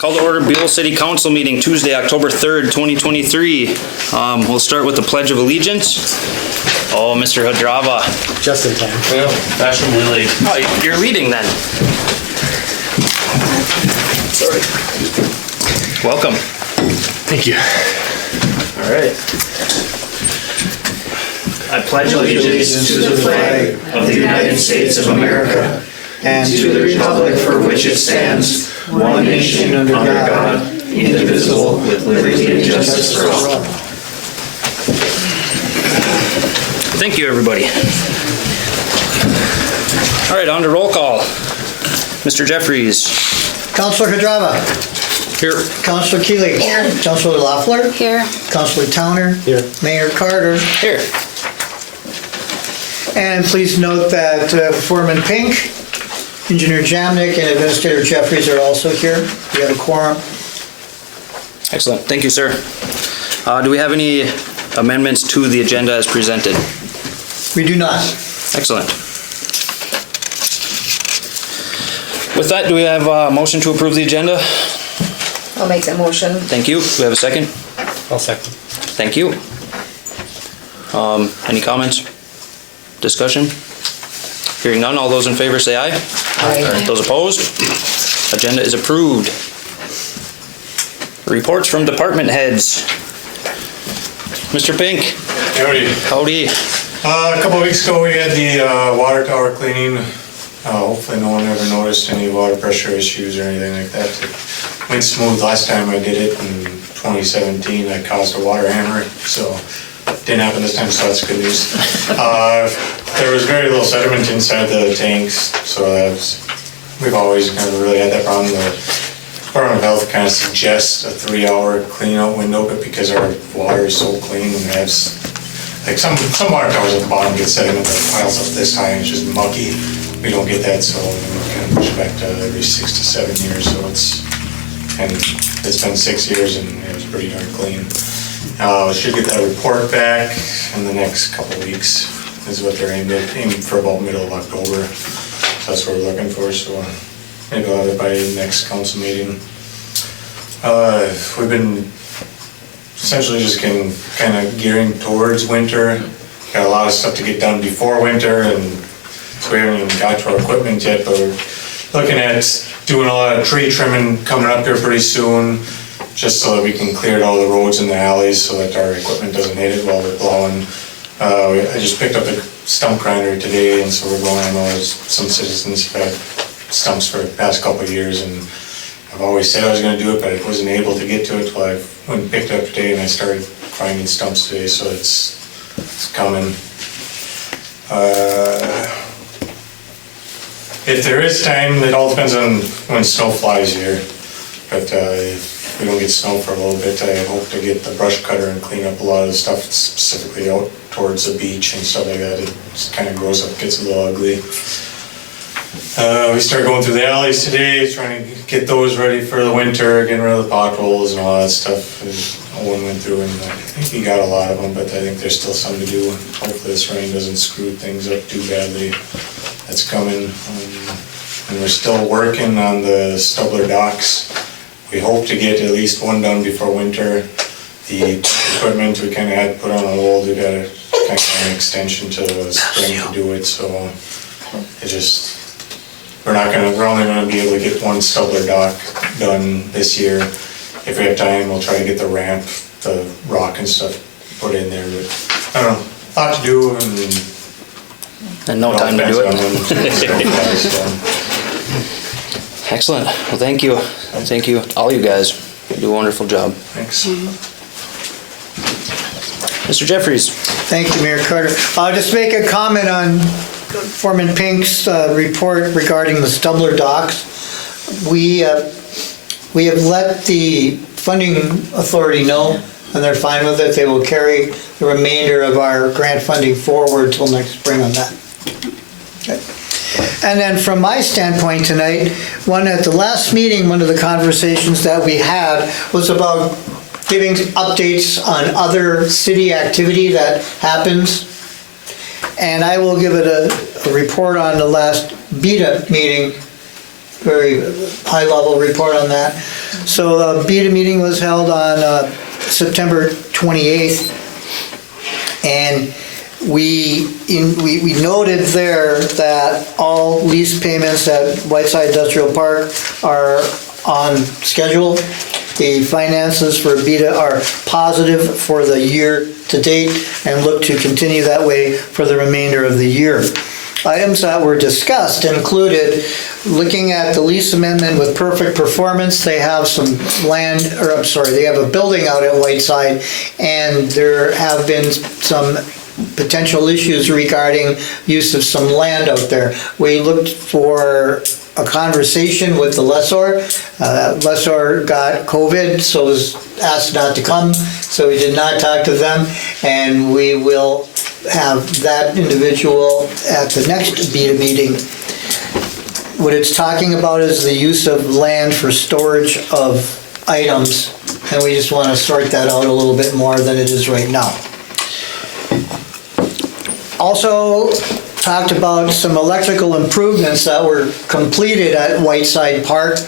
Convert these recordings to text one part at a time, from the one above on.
Call to order Buhl City Council meeting Tuesday, October 3rd, 2023. We'll start with the Pledge of Allegiance. Oh, Mr. Hadrava. Just in time. Well, fashionably late. Oh, you're leading then. Sorry. Welcome. Thank you. All right. I pledge allegiance to the flag of the United States of America and to the republic for which it stands, one nation under God, indivisible, with liberty and justice for all. Thank you, everybody. All right, on to roll call. Mr. Jeffries. Councilor Hadrava. Here. Councilor Keeley. Here. Councilor Loeffler. Here. Councilor Towner. Here. Mayor Carter. Here. And please note that Foreman Pink, Engineer Jamnik, and Administrator Jeffries are also here. We have a quorum. Excellent. Thank you, sir. Do we have any amendments to the agenda as presented? We do not. Excellent. With that, do we have a motion to approve the agenda? I'll make that motion. Thank you. Do we have a second? I'll second. Thank you. Any comments? Discussion? Hearing none, all those in favor say aye. Aye. Those opposed? Agenda is approved. Reports from department heads. Mr. Pink. Howdy. Howdy. A couple of weeks ago, we had the water tower cleaning. Hopefully no one ever noticed any water pressure issues or anything like that. It went smooth last time I did it in 2017. I caused a water hammer, so it didn't happen this time, so that's good news. There was very little sediment inside the tanks, so we've always kind of really had that problem. The Department of Health kind of suggests a 3-hour clean out window, but because our water is so clean and has, like some water towers at the bottom get sediment that piles up this high and it's just mucky. We don't get that, so we kind of push back to every 6 to 7 years. So it's been 6 years and it was pretty darn clean. We should get that report back in the next couple of weeks. Is what they're aiming for about middle of October. So that's what we're looking for. So maybe we'll have it by the next council meeting. We've been essentially just getting kind of gearing towards winter. Got a lot of stuff to get done before winter, and so we haven't even got to our equipment yet, but we're looking at doing a lot of tree trimming coming up here pretty soon, just so that we can clear all the roads and the alleys so that our equipment doesn't hit it while we're plowing. I just picked up a stump grinder today, and so we're going. I know some citizens have had stumps for the past couple of years, and I've always said I was going to do it, but I wasn't able to get to it till I went and picked it up today, and I started grinding stumps today, so it's coming. If there is time, it all depends on when snow flies here, but if we don't get snow for a little bit, I hope to get the brush cutter and clean up a lot of the stuff specifically out towards the beach and stuff like that. It just kind of grows up, gets a little ugly. We started going through the alleys today, trying to get those ready for the winter, getting rid of the potholes and all that stuff. Owen went through and I think he got a lot of them, but I think there's still some to do. Hopefully this rain doesn't screw things up too badly. That's coming. And we're still working on the Stubler docks. We hope to get at least one done before winter. The equipment we kind of had put on hold. We got a kind of an extension to the spring to do it, so it just, we're only gonna be able to get one Stubler dock done this year. If we have time, we'll try to get the ramp, the rock and stuff put in there, but I don't know, a lot to do And no time to do it. Excellent. Well, thank you. Thank you, all you guys. You do a wonderful job. Thanks. Mr. Jeffries. Thank you, Mayor Carter. I'll just make a comment on Foreman Pink's report regarding the Stubler docks. We have let the funding authority know, and they're fine with it. They will carry the remainder of our grant funding forward till next spring on that. Okay. And then from my standpoint tonight, at the last meeting, one of the conversations that we had was about giving updates on other city activity that happens. And I will give it a report on the last BETA meeting very high-level report on that. So BETA meeting was held on September 28th, and we noted there that all lease payments at Whiteside Industrial Park are on schedule. The finances for BETA are positive for the year to date and look to continue that way for the remainder of the year. Items that were discussed included looking at the lease amendment with Perfect Performance. They have some land, they have a building out at Whiteside, and there have been some potential issues regarding use of some land out there. We looked for a conversation with the lessor. Lessor got COVID, so was asked not to come, so we did not talk to them, and we will have that individual at the next BETA meeting. What it's talking about is the use of land for storage of items, and we just want to sort that out a little bit more than it is right now. Also talked about some electrical improvements that were completed at Whiteside Park.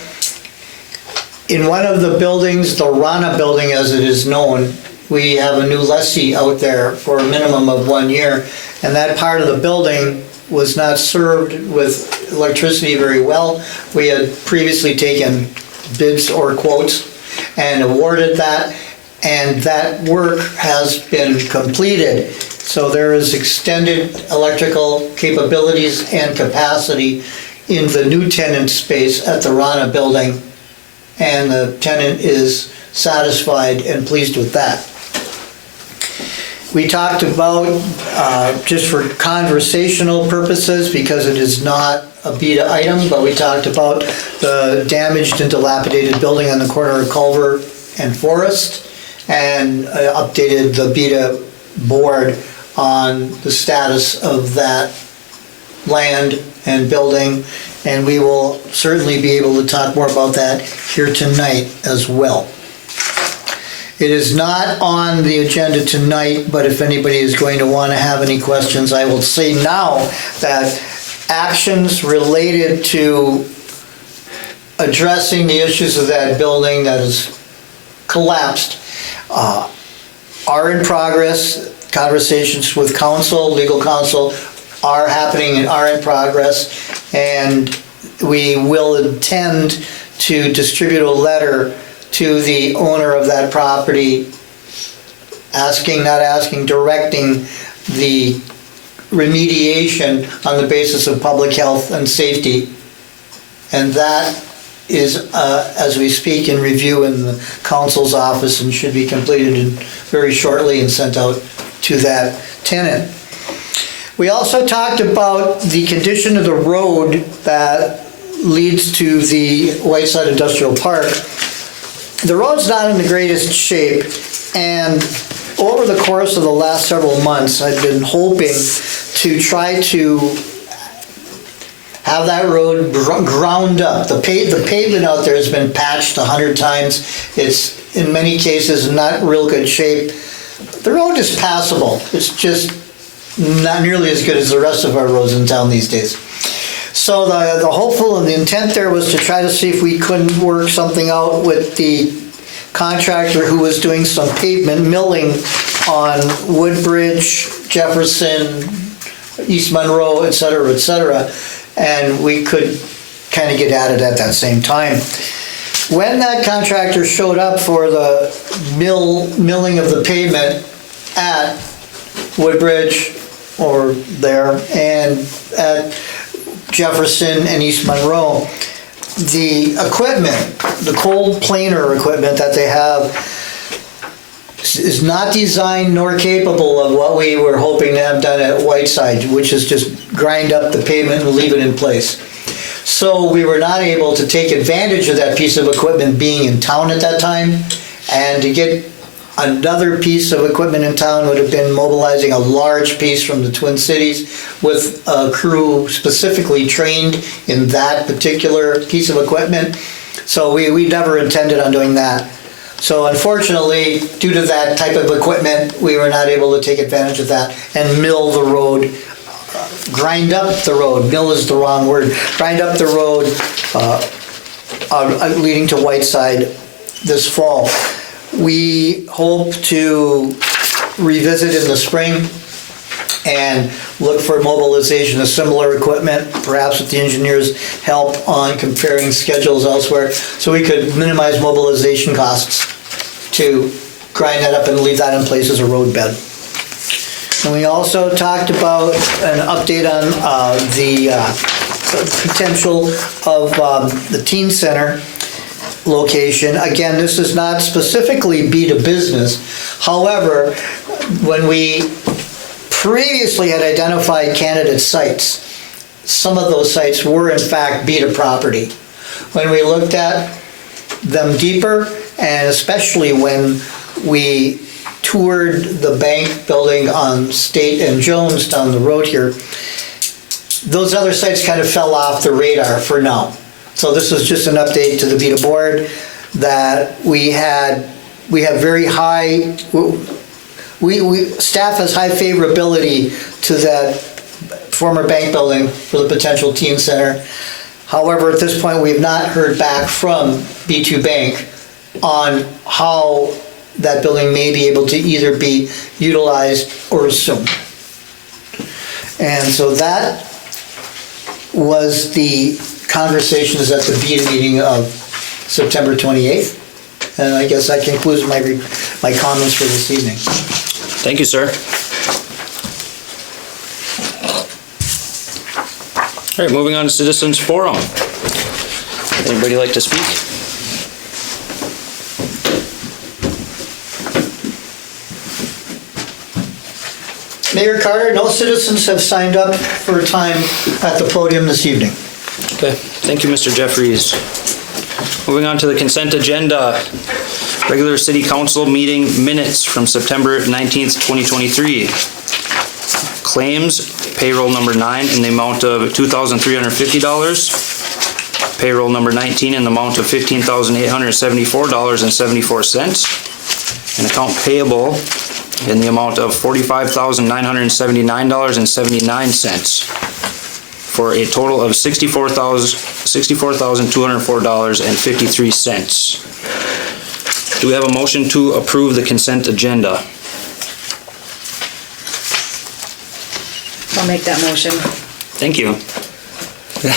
In one of the buildings, the Rana building as it is known, we have a new lessee out there for a minimum of 1 year, and that part of the building was not served with electricity very well. We had previously taken bids or quotes and awarded that, and that work has been completed. So there is extended electrical capabilities and capacity in the new tenant space at the Rana building, and the tenant is satisfied and pleased with that. We talked about, just for conversational purposes, because it is not a BETA item, but we talked about the damaged and dilapidated building on the corner of Culver and Forest, and updated the BETA board on the status of that land and building, and we will certainly be able to talk more about that here tonight as well. It is not on the agenda tonight, but if anybody is going to want to have any questions, I will say now that actions related to addressing the issues of that building that has collapsed are in progress. Conversations with counsel, legal counsel, are happening and are in progress, and we will intend to distribute a letter to the owner of that property directing the remediation on the basis of public health and safety. And that is, as we speak, in review in the council's office and should be completed very shortly and sent out to that tenant. We also talked about the condition of the road that leads to the Whiteside Industrial Park. The road's not in the greatest shape, and over the course of the last several months, I've been hoping to try to have that road ground up. The pavement out there has been patched 100 times. It's, in many cases, not real good shape. The road is passable. It's just not nearly as good as the rest of our roads in town these days. So the hopeful and the intent there was to try to see if we couldn't work something out with the contractor who was doing some pavement milling on Woodbridge, Jefferson, East Monroe, et cetera, and we could kind of get at it at that same time. When that contractor showed up for the milling of the pavement at Woodbridge or there and at Jefferson and East Monroe, the equipment, the cold planer equipment that they have is not designed nor capable of what we were hoping to have done at Whiteside, which is just grind up the pavement and leave it in place. So we were not able to take advantage of that piece of equipment being in town at that time, and to get another piece of equipment in town would have been mobilizing a large piece from the Twin Cities with a crew specifically trained in that particular piece of equipment. So we never intended on doing that. So unfortunately, due to that type of equipment, we were not able to take advantage of that and mill the road grind up the road, mill is the wrong word, grind up the road leading to Whiteside this fall. We hope to revisit in the spring and look for mobilization of similar equipment, perhaps with the engineers' help on comparing schedules elsewhere, so we could minimize mobilization costs to grind that up and leave that in place as a road bed. And we also talked about an update on the potential of the teen center location. Again, this is not specifically B2 business. However, when we previously had identified candidate sites, some of those sites were in fact B2 property. When we looked at them deeper, and especially when we toured the bank building on State and Jones down the road here, those other sites kind of fell off the radar for now. So this is just an update to the VETA board that we have very high, staff has high favorability to that former bank building for the potential teen center. However, at this point, we have not heard back from B2 Bank on how that building may be able to either be utilized or assumed. And so that was the conversations at the BETA meeting of September 28th. And I guess that concludes my comments for this evening. Thank you, sir. All right, moving on to Citizens Forum. Anybody like to speak? Mayor Carter, no citizens have signed up for time at the podium this evening. Okay, thank you, Mr. Jeffries. Moving on to the consent agenda. Regular City Council meeting minutes from September 19th, 2023. Claims, payroll number 9 in the amount of $2,350. Payroll number 19 in the amount of $15,874.74. And account payable in the amount of $45,979.79 for a total of $64,204.53. Do we have a motion to approve the consent agenda? I'll make that motion. Thank you. Do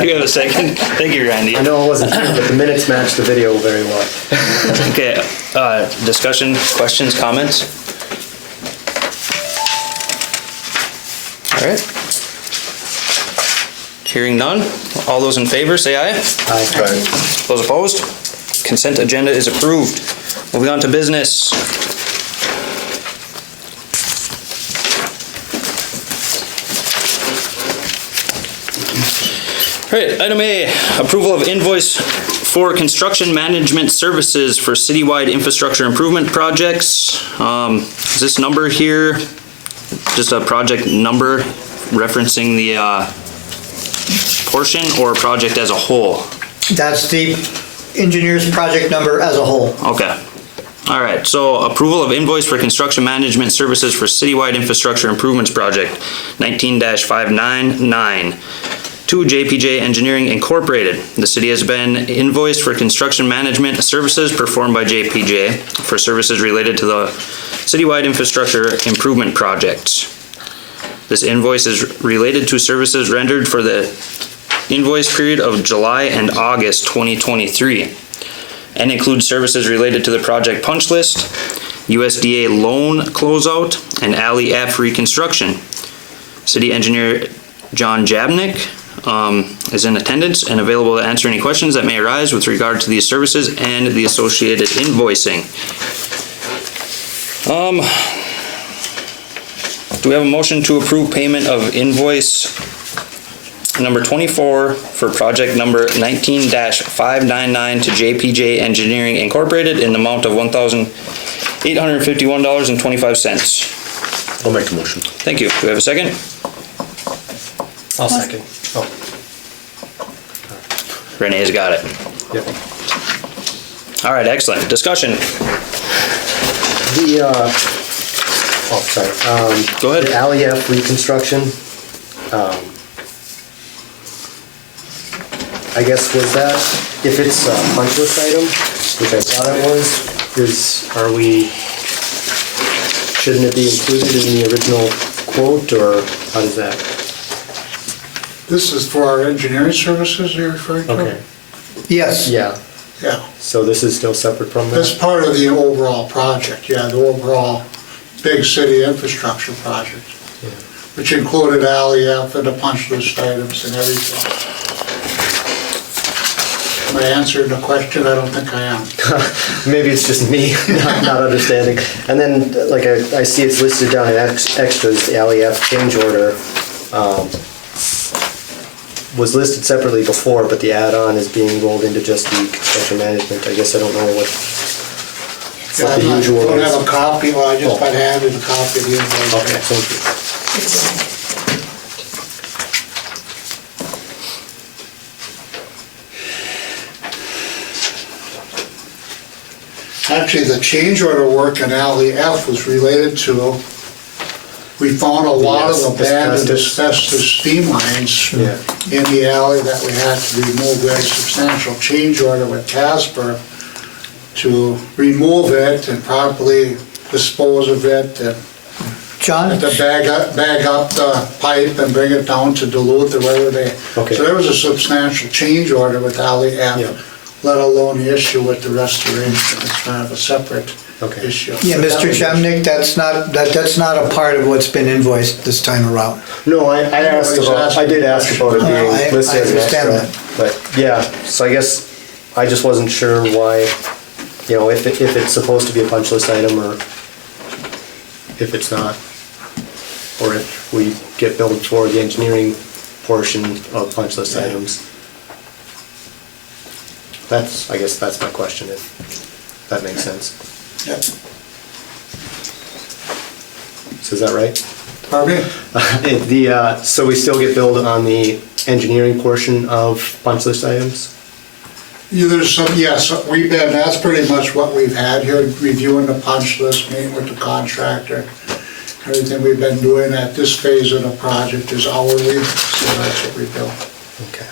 we have a second? Thank you, Randy. I know I wasn't here, but the minutes match the video very well. Okay, discussion, questions, comments? All right. Hearing none, all those in favor say aye. Aye. Those opposed? Consent agenda is approved. Moving on to business. All right, item A, approval of invoice for construction management services for citywide infrastructure improvement projects. Is this number here just a project number referencing the portion or project as a whole? That's the engineer's project number as a whole. Okay. All right, so approval of invoice for construction management services for citywide infrastructure improvements project 19-599 to JPJ Engineering Incorporated. The city has been invoiced for construction management services performed by JPJ for services related to the citywide infrastructure improvement projects. This invoice is related to services rendered for the invoice period of July and August 2023 and includes services related to the project punch list, USDA loan closeout, and Alley F reconstruction. City engineer John Jabnick is in attendance and available to answer any questions that may arise with regard to these services and the associated invoicing. Do we have a motion to approve payment of invoice number 24 for project number 19-599 to JPJ Engineering Incorporated in the amount of $1,851.25? I'll make the motion. Thank you. Do we have a second? I'll second. Oh, Renee's got it. yep. All right, excellent. Discussion. The, sorry. Go ahead. The Alley F reconstruction, I guess was that, if it's a punch list item, which I thought it was, shouldn't it be included in the original quote, or how does that? This is for our engineering services you're referring to? Okay, Yes. yeah, Yeah, so this is still separate from that's that? part of the overall project, yeah, the overall big city infrastructure project, Yeah. which included LEF and the punch list items and everything. Am I answering the question? I don't think I am. Maybe it's just me not understanding. And then, like, I see it's listed down in extras, the LEF change order was listed separately before, but the add-on is being rolled into just the construction management. I guess I don't know what the usual I don't is. have a copy, well, I just Oh. got handed a copy of the invoice. Okay, thank you. Actually, the change order work in LEF was related to, we found a lot of abandoned asbestos steam lines Yeah. in the alley that we had to remove. We had a substantial change order with Casper to remove it and properly dispose of it, and John? to bag up the pipe and bring it down to Duluth or wherever they. Okay. So there was a substantial change order with Yeah. LEF, let alone the issue with the restoration. It's kind of a separate Okay. issue. Yeah, Mr. Chemnick, that's not a part of what's been invoiced this time around. No, I did ask about it I being listed as an understand extra. But, yeah, so I guess I just wasn't sure why, if it's supposed to be a punch list item or if it's not. Or if we get billed for the engineering portion of punch list items. I guess that's my question, if that makes sense. Yep. So is that right? Pardon me? So we still get billed on the engineering portion of punch list items? Yeah, there's some, yes, that's pretty much what we've had here, reviewing the punch list, meeting with the contractor. Everything we've been doing at this phase of the project is hourly, so that's what we bill. Okay.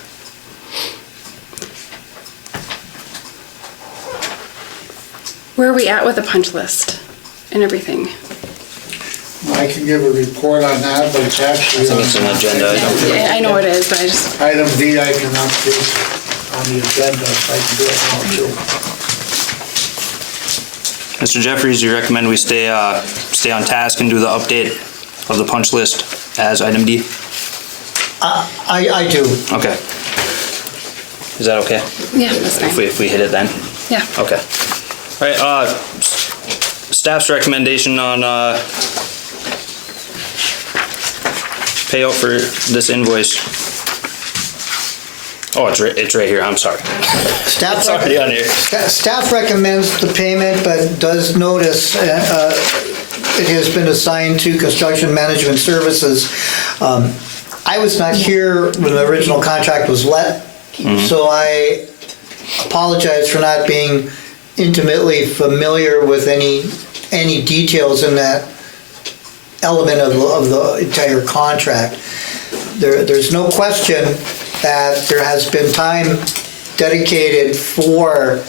Where are we at with the punch list and everything? I can give a report on that, but it's actually. I think it's an agenda item. Yeah, I know it is, but I just, Item D, I can update on the agenda, so I can do it now too. Mr. Jeffries, you recommend we stay on task and do the update of the punch list as item D? I do. Okay. Is that okay? yeah, that's fine. If we hit it then? Yeah. Okay. All right, staff's recommendation on payout for this invoice. Oh, it's right here, I'm sorry. Staff It's already on here. Staff recommends the payment, but does notice it has been assigned to Construction Management Services. I was not here when the original contract was let, so I apologize for not being intimately familiar with any details in that element of the entire contract. There's no question that there has been time dedicated for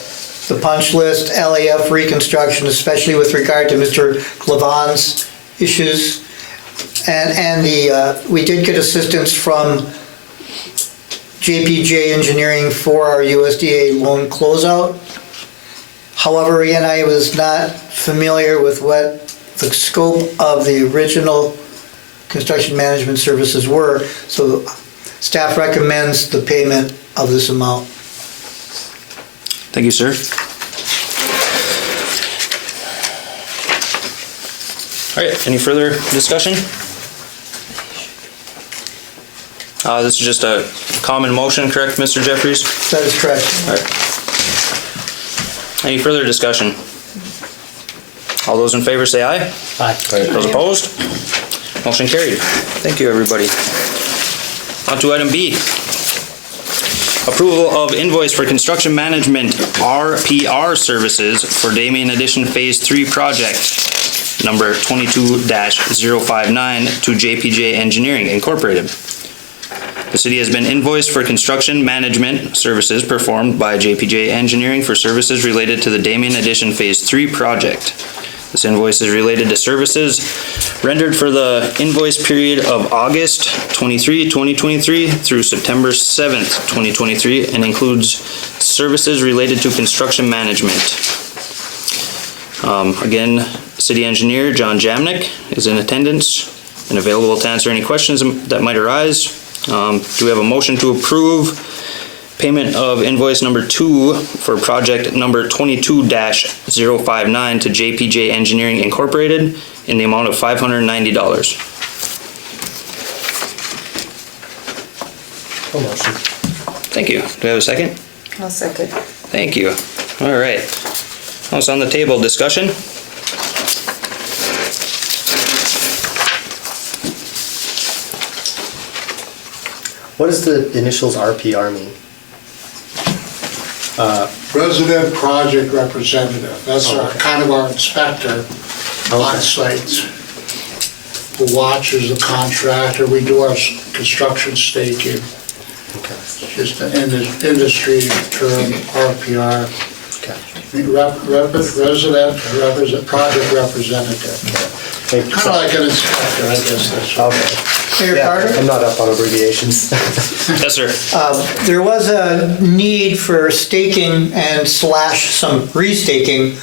the punch list, LEF reconstruction, especially with regard to Mr. Clavan's issues. And we did get assistance from JPJ Engineering for our USDA loan closeout. However, again, I was not familiar with what the scope of the original construction management services were, so staff recommends the payment of this amount. Thank you, sir. All right, any further discussion? This is just a common motion, correct, Mr. Jeffries? That is correct. All right. Any further discussion? All those in favor say aye. Aye. Those opposed? Motion carried. Thank you, everybody. On to item B. Approval of invoice for construction management RPR services for Damien Addition Phase 3 project, number 22-059 to JPJ Engineering Incorporated. The city has been invoiced for construction management services performed by JPJ Engineering for services related to the Damien Addition Phase 3 project. This invoice is related to services rendered for the invoice period of August 2023 through September 7th, 2023, and includes services related to construction management. Again, City Engineer John Jamnick is in attendance and available to answer any questions that might arise. Do we have a motion to approve payment of invoice number 2 for project number 22-059 to JPJ Engineering Incorporated in the amount of $590? Motion. Thank you. Do we have a second? I'll second. Thank you. All right. Now it's on the table. Discussion? What does the initials RPR mean? Resident Project Representative, that's kind of our inspector on site, who watches the contractor, we do our construction staking. Okay. Just an industry term, RPR. Okay. Project representative. Kind of like an inspector, I guess that's what. Okay. Mayor Yeah, Carter? I'm not up on abbreviations. Yes, sir. There was a need for staking and / some restaking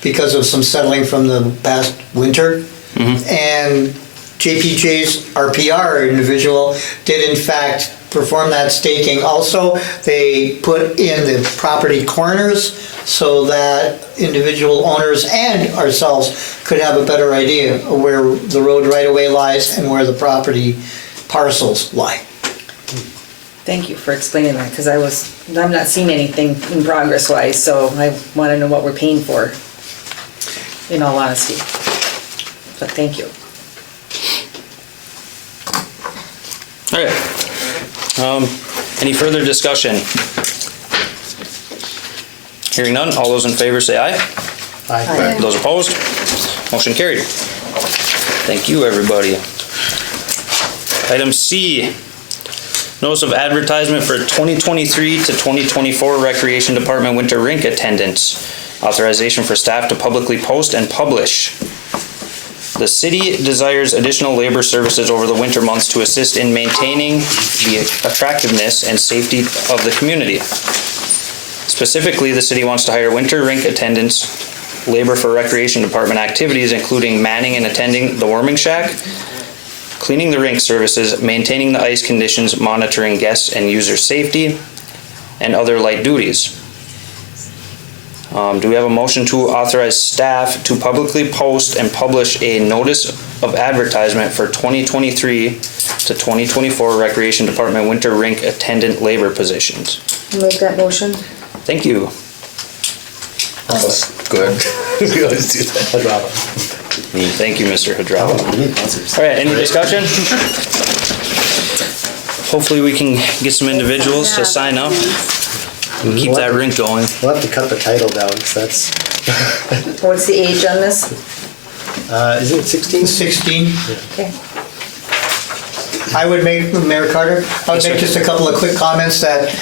because of some settling from the past winter. And JPJ's RPR individual did in fact perform that staking. Also, they put in the property corners so that individual owners and ourselves could have a better idea of where the road right-of-way lies and where the property parcels lie. Thank you for explaining that, because I'm not seeing anything in progress-wise, so I want to know what we're paying for, in all honesty. But thank you. All right. Any further discussion? Hearing none, all those in favor say aye. Aye. Those opposed? Motion carried. Thank you, everybody. Item C, notice of advertisement for 2023 to 2024 Recreation Department Winter Rink attendance. Authorization for staff to publicly post and publish. The city desires additional labor services over the winter months to assist in maintaining the attractiveness and safety of the community. Specifically, the city wants to hire winter rink attendants, labor for recreation department activities, including manning and attending the warming shack, cleaning the rink services, maintaining the ice conditions, monitoring guests and user safety, and other light duties. Do we have a motion to authorize staff to publicly post and publish a notice of advertisement for 2023 to 2024 Recreation Department Winter Rink Attendant labor positions? Make that motion. Thank you. Good. We always do that. Hadrava. Thank you, Mr. Hadrava. We need buzzers. All right, any discussion? Hopefully we can get some individuals to sign up and keep that rink going. We'll have to cut the title down, because that's, What's the age on this? isn't it 16? 16. Okay. I would make, Mayor Carter, I would make just a couple of quick comments that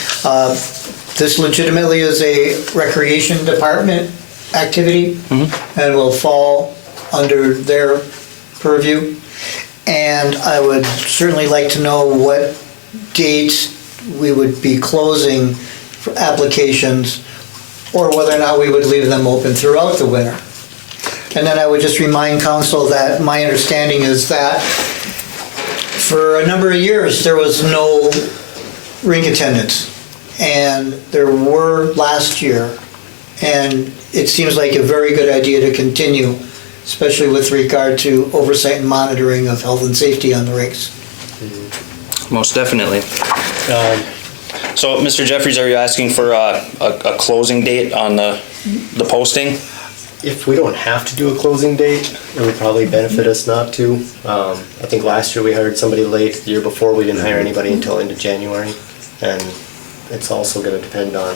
this legitimately is a recreation department activity and will fall under their purview. And I would certainly like to know what dates we would be closing for applications, or whether or not we would leave them open throughout the winter. And then I would just remind council that my understanding is that for a number of years, there was no rink attendance. And there were last year. And it seems like a very good idea to continue, especially with regard to oversight and monitoring of health and safety on the rinks. Most definitely. So, Mr. Jeffries, are you asking for a closing date on the posting? If we don't have to do a closing date, it would probably benefit us not to. I think last year we hired somebody late. The year before, we didn't hire anybody until into January. And it's also going to depend on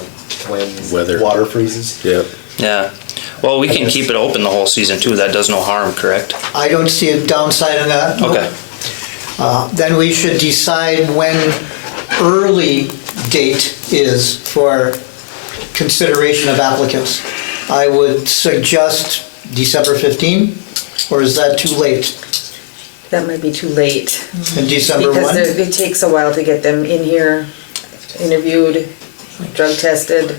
when Weather. water freezes. Yep. Yeah. Well, we can keep it open the whole season too. That does no harm, correct? I don't see a downside in that. Okay. Then we should decide when early date is for consideration of applicants. I would suggest December 15, or is that too late? That might be too late. And December 1? Because it takes a while to get them in here, interviewed, drug tested,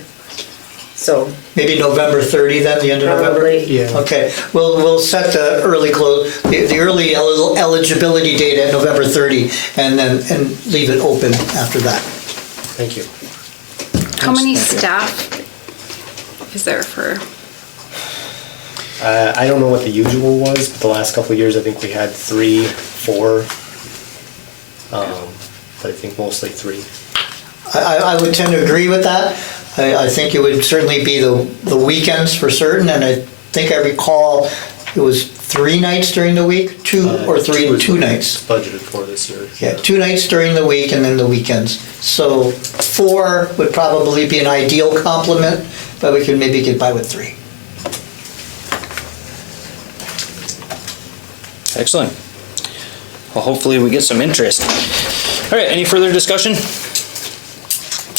so. Maybe November 30 then, the end of November? Probably. Yeah. Okay, we'll set the early close, the early eligibility date at November 30 and leave it open after that. Thank you. How many staff is there for? I don't know what the usual was, but the last couple of years, I think we had 3, 4. But I think mostly 3. I would tend to agree with that. I think it would certainly be the weekends for certain, and I think I recall it was 3 nights during the week, 2 or 3, 2 nights. Budgeted for this year. Yeah, 2 nights during the week and then the weekends. So 4 would probably be an ideal complement, but we could maybe get by with 3. Excellent. Well, hopefully we get some interest. All right, any further discussion?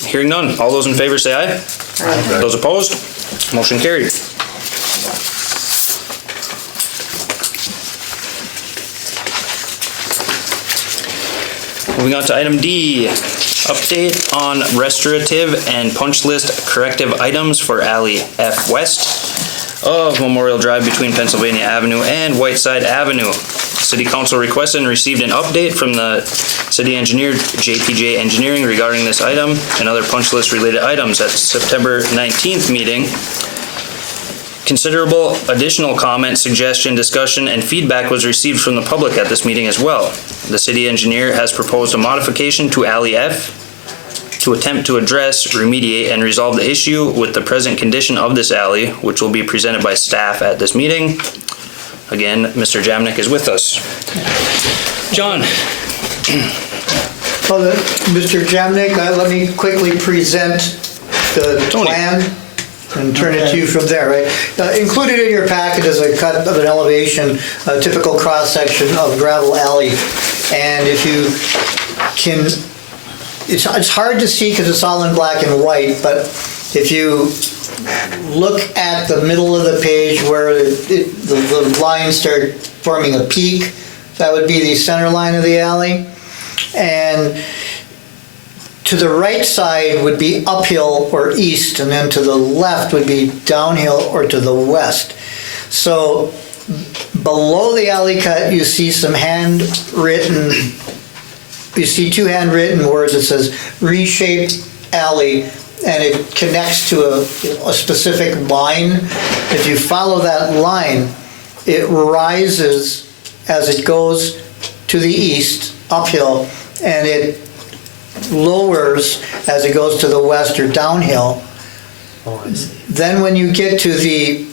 Hearing none. All those in favor say aye. Aye. Those opposed? Motion carried. Moving on to item D, update on restorative and punch list corrective items for Alley F West of Memorial Drive between Pennsylvania Avenue and Whiteside Avenue. City Council requested and received an update from the city engineer, JPJ Engineering, regarding this item and other punch list related items at September 19th meeting. Considerable additional comment, suggestion, discussion, and feedback was received from the public at this meeting as well. The city engineer has proposed a modification to Alley F to attempt to address, remediate, and resolve the issue with the present condition of this alley, which will be presented by staff at this meeting. Again, Mr. Jamnik is with us. John. Well, Mr. Jamnik, let me quickly present the Tony. plan and turn it to you from there, right? Included in your packet is a cut of an elevation, a typical cross-section of gravel alley. And if you can, it's hard to see because it's all in black and white, but if you look at the middle of the page where the lines start forming a peak, that would be the center line of the alley. And to the right side would be uphill or east, and then to the left would be downhill or to the west. So below the alley cut, you see some handwritten, you see 2 handwritten words that says reshape alley, and it connects to a specific line. If you follow that line, it rises as it goes to the east, uphill, and it lowers as it goes to the west or downhill. Then when you get to the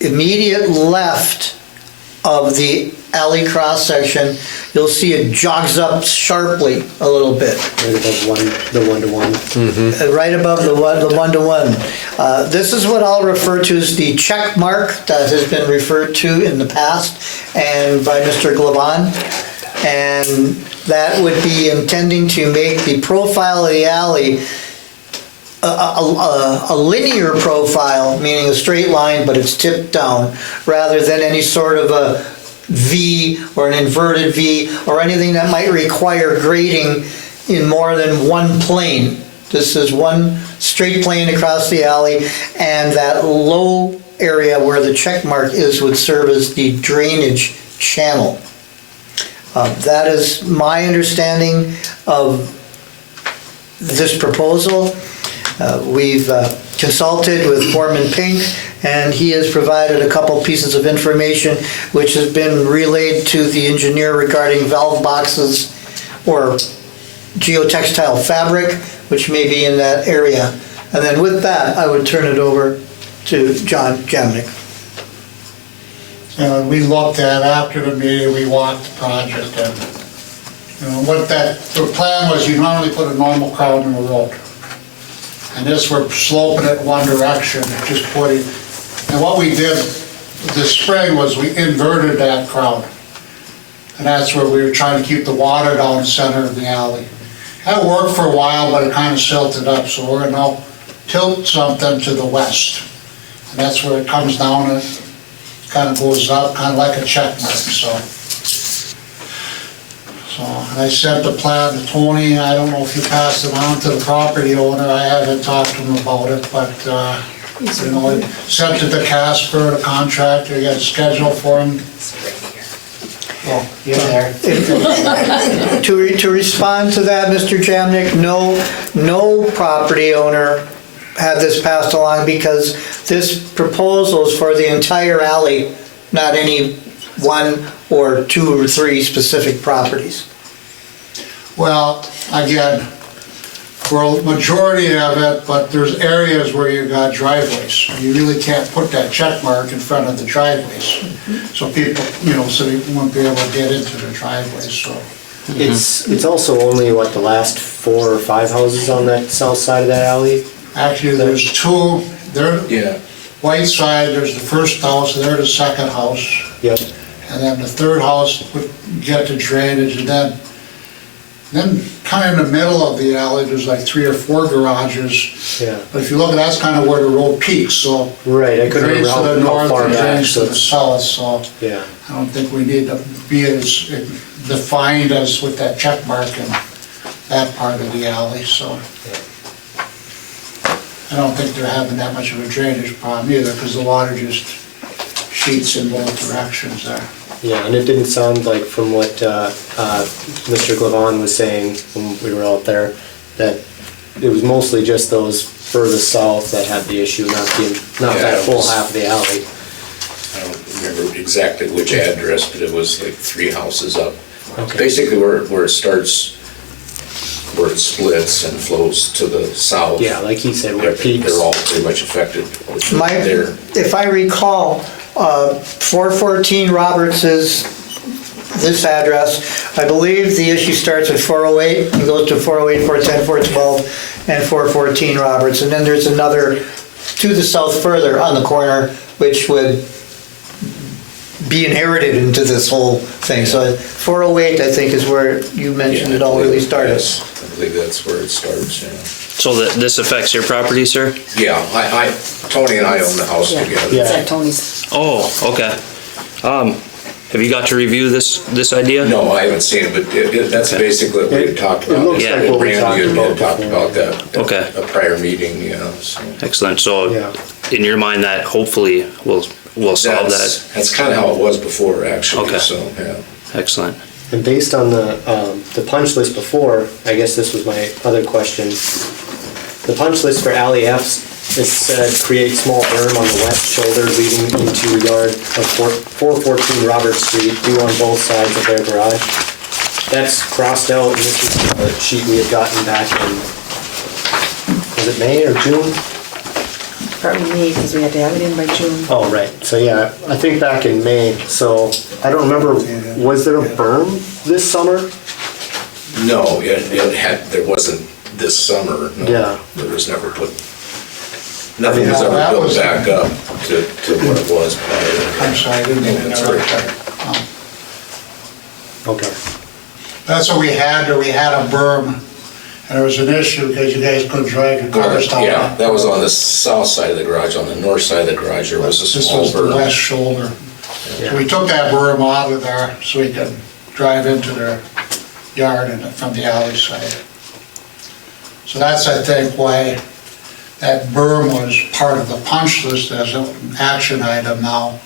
immediate left of the alley cross section, you'll see it jogs up sharply a little bit. Right above the one-to-one. Right above the one-to-one. This is what I'll refer to as the check mark that has been referred to in the past and by Mr. Glavon. And that would be intending to make the profile of the alley a linear profile, meaning a straight line, but it's tipped down, rather than any sort of a V or an inverted V or anything that might require grading in more than one plane. This is one straight plane across the alley, and that low area where the check mark is would serve as the drainage channel. That is my understanding of this proposal. We've consulted with Foreman Pink, and he has provided a couple pieces of information which has been relayed to the engineer regarding valve boxes or geotextile fabric, which may be in that area. And then with that, I would turn it over to John Jamnik. We looked at, after the meeting, we walked the project, and the plan was you normally put a normal crown in the road. And this, we're sloping it one direction, just putting, and what we did this spring was we inverted that crown. And that's where we were trying to keep the water down the center of the alley. That worked for a while, but it kind of silted up, so we're gonna now tilt something to the west. And that's where it comes down and kind of goes up, kind of like a check mark, so. And I sent the plan to Tony. I don't know if you passed it on to the property owner. I haven't talked to him about it, but, I sent it to Casper, the contractor, you got a schedule for him. Oh, you're there. To respond to that, Mr. Jamnik, no property owner had this passed along because this proposal is for the entire alley, not any one or two or three specific properties. Well, again, for a majority of it, but there's areas where you got driveways. You really can't put that check mark in front of the driveways. So people, so they won't be able to get into the driveways, so. It's also only, what, the last 4 or 5 houses on that south side of that alley? Actually, there's two, Yeah. white side, there's the first house, and there's the second house. Yep. And then the third house would get the drainage, and then kind of in the middle of the alley, there's like 3 or 4 garages. Yeah. But if you look, that's kind of where the road peaks, so. Right, I couldn't remember Drains to the how north far and back, drains so to the it's, south, so yeah. I don't think we need to be as defined as with that check mark in that part of the alley, so. I don't think they're having that much of a drainage problem either, because the water just sheets in both directions there. Yeah, and it didn't sound like from what Mr. Glavon was saying when we were out there, that it was mostly just those furthest south that had the issue, not Yeah, that it full was- half of the alley. I don't remember exactly which address, but it was like 3 houses up. Okay. Basically where it starts, where it splits and flows to the south. Yeah, like he said, where it peaks. They're all pretty much affected there. If I recall, 414 Roberts is this address. I believe the issue starts at 408 and goes to 408, 410, 412, and 414 Roberts. And then there's another to the south further on the corner, which would be inherited into this whole thing. So 408, I think, is where you mentioned it all really started. Yes, I believe that's where it starts, yeah. So that this affects your property, sir? Yeah, Tony and I own the house Yeah, together. it's at Tony's. Oh, okay. Have you got to review this idea? No, I haven't seen it, but that's basically what we had talked about. It looks like what we Randy and me had talked talked about about that. Okay. At a prior meeting, so. Excellent. So Yeah. in your mind, that hopefully will solve that. That's kind of how it was before, actually, Okay. so, yeah. Excellent. And based on the punch list before, I guess this was my other question. The punch list for alley F's, it said create small berm on the west shoulder leading into yard of 414 Roberts Street, due on both sides of their garage. That's crossed out, and this is the sheet we had gotten back in, was it May or June? Probably me, because we had to have it in by June. Oh, right, so yeah, I think back in May, so I don't remember, was there a berm this summer? No, there wasn't this summer, no. Yeah. There was never nothing was Yeah, that ever built was- back up to what it was prior. I'm sorry, I didn't mean to That's interrupt right. there. Okay. That's what we had a berm, and there was an issue because you guys couldn't drive your cars down. Yeah, that was on the south side of the garage. On the north side of the garage, there was a This small was the west berm. shoulder. So we took that berm out of there so we could drive into their yard and from the alley side. So that's, I think, why that berm was part of the punch list as an action item now.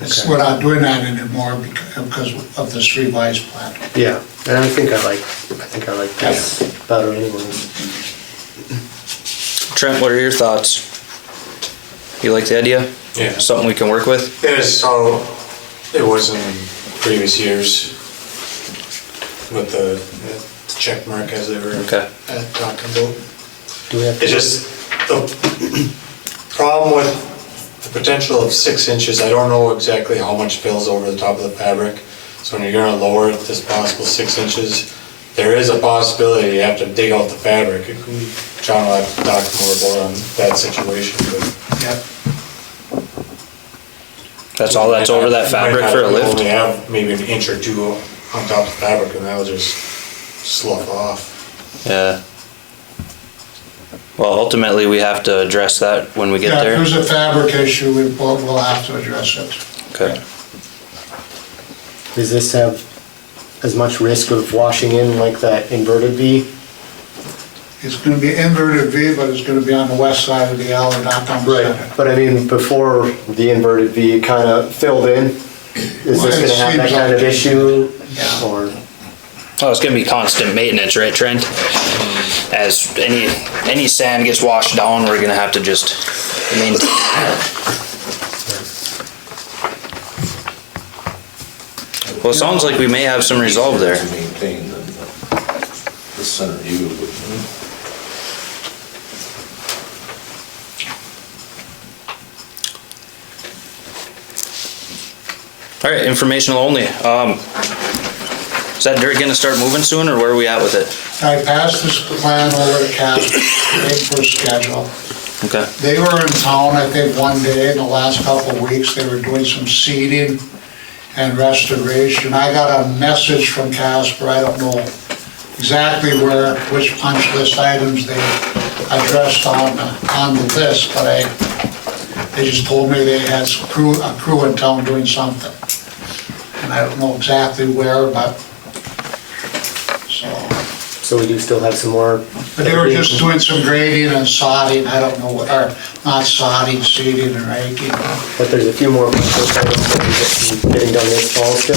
Okay. We're not doing that anymore because of this revised plan. Yeah, and I think I like this better anyways. Trent, what are your thoughts? You like the idea? Yeah. Something we can work with? It is how it was in previous years with the check mark as they were Okay. talking about. Do we have to? It's just the problem with the potential of 6 inches, I don't know exactly how much fills over the top of the fabric. So when you're gonna lower it this possible 6 inches, there is a possibility you have to dig out the fabric. John will have to talk more about on that situation, but Yep. That's all that's over that fabric for a lift? Only have maybe an inch or two on top of fabric and that'll just slough off. Yeah. Well, ultimately, we have to address that when we get Yeah, if there. there's a fabric issue, we'll have to address it. Okay. Does this have as much risk of washing in like that inverted V? It's gonna be inverted V, but it's gonna be on the west side of the alley, not on the center. But I mean, before the inverted V kind of filled in, is Well, this it gonna have that seems kind of like it. issue? Yeah. Or, Oh, it's gonna be constant maintenance, right, Trent? As any sand gets washed down, we're gonna have to just maintain. Well, it sounds like we may have some resolve there. To maintain the center U. All right, informational only. Is that dirt gonna start moving soon, or where are we at with it? I passed this plan over to Casper, waiting for a schedule. Okay. They were in town, I think, one day in the last couple of weeks. They were doing some seeding and restoration. I got a message from Casper, I don't know exactly which punch list items they addressed on the list, but they just told me they had a crew in town doing something. And I don't know exactly where, but, so we do still have some more? but they were just doing some grading and sodding, I don't know, or not sodding, seeding and raking. But there's a few more items that we're getting done this fall still?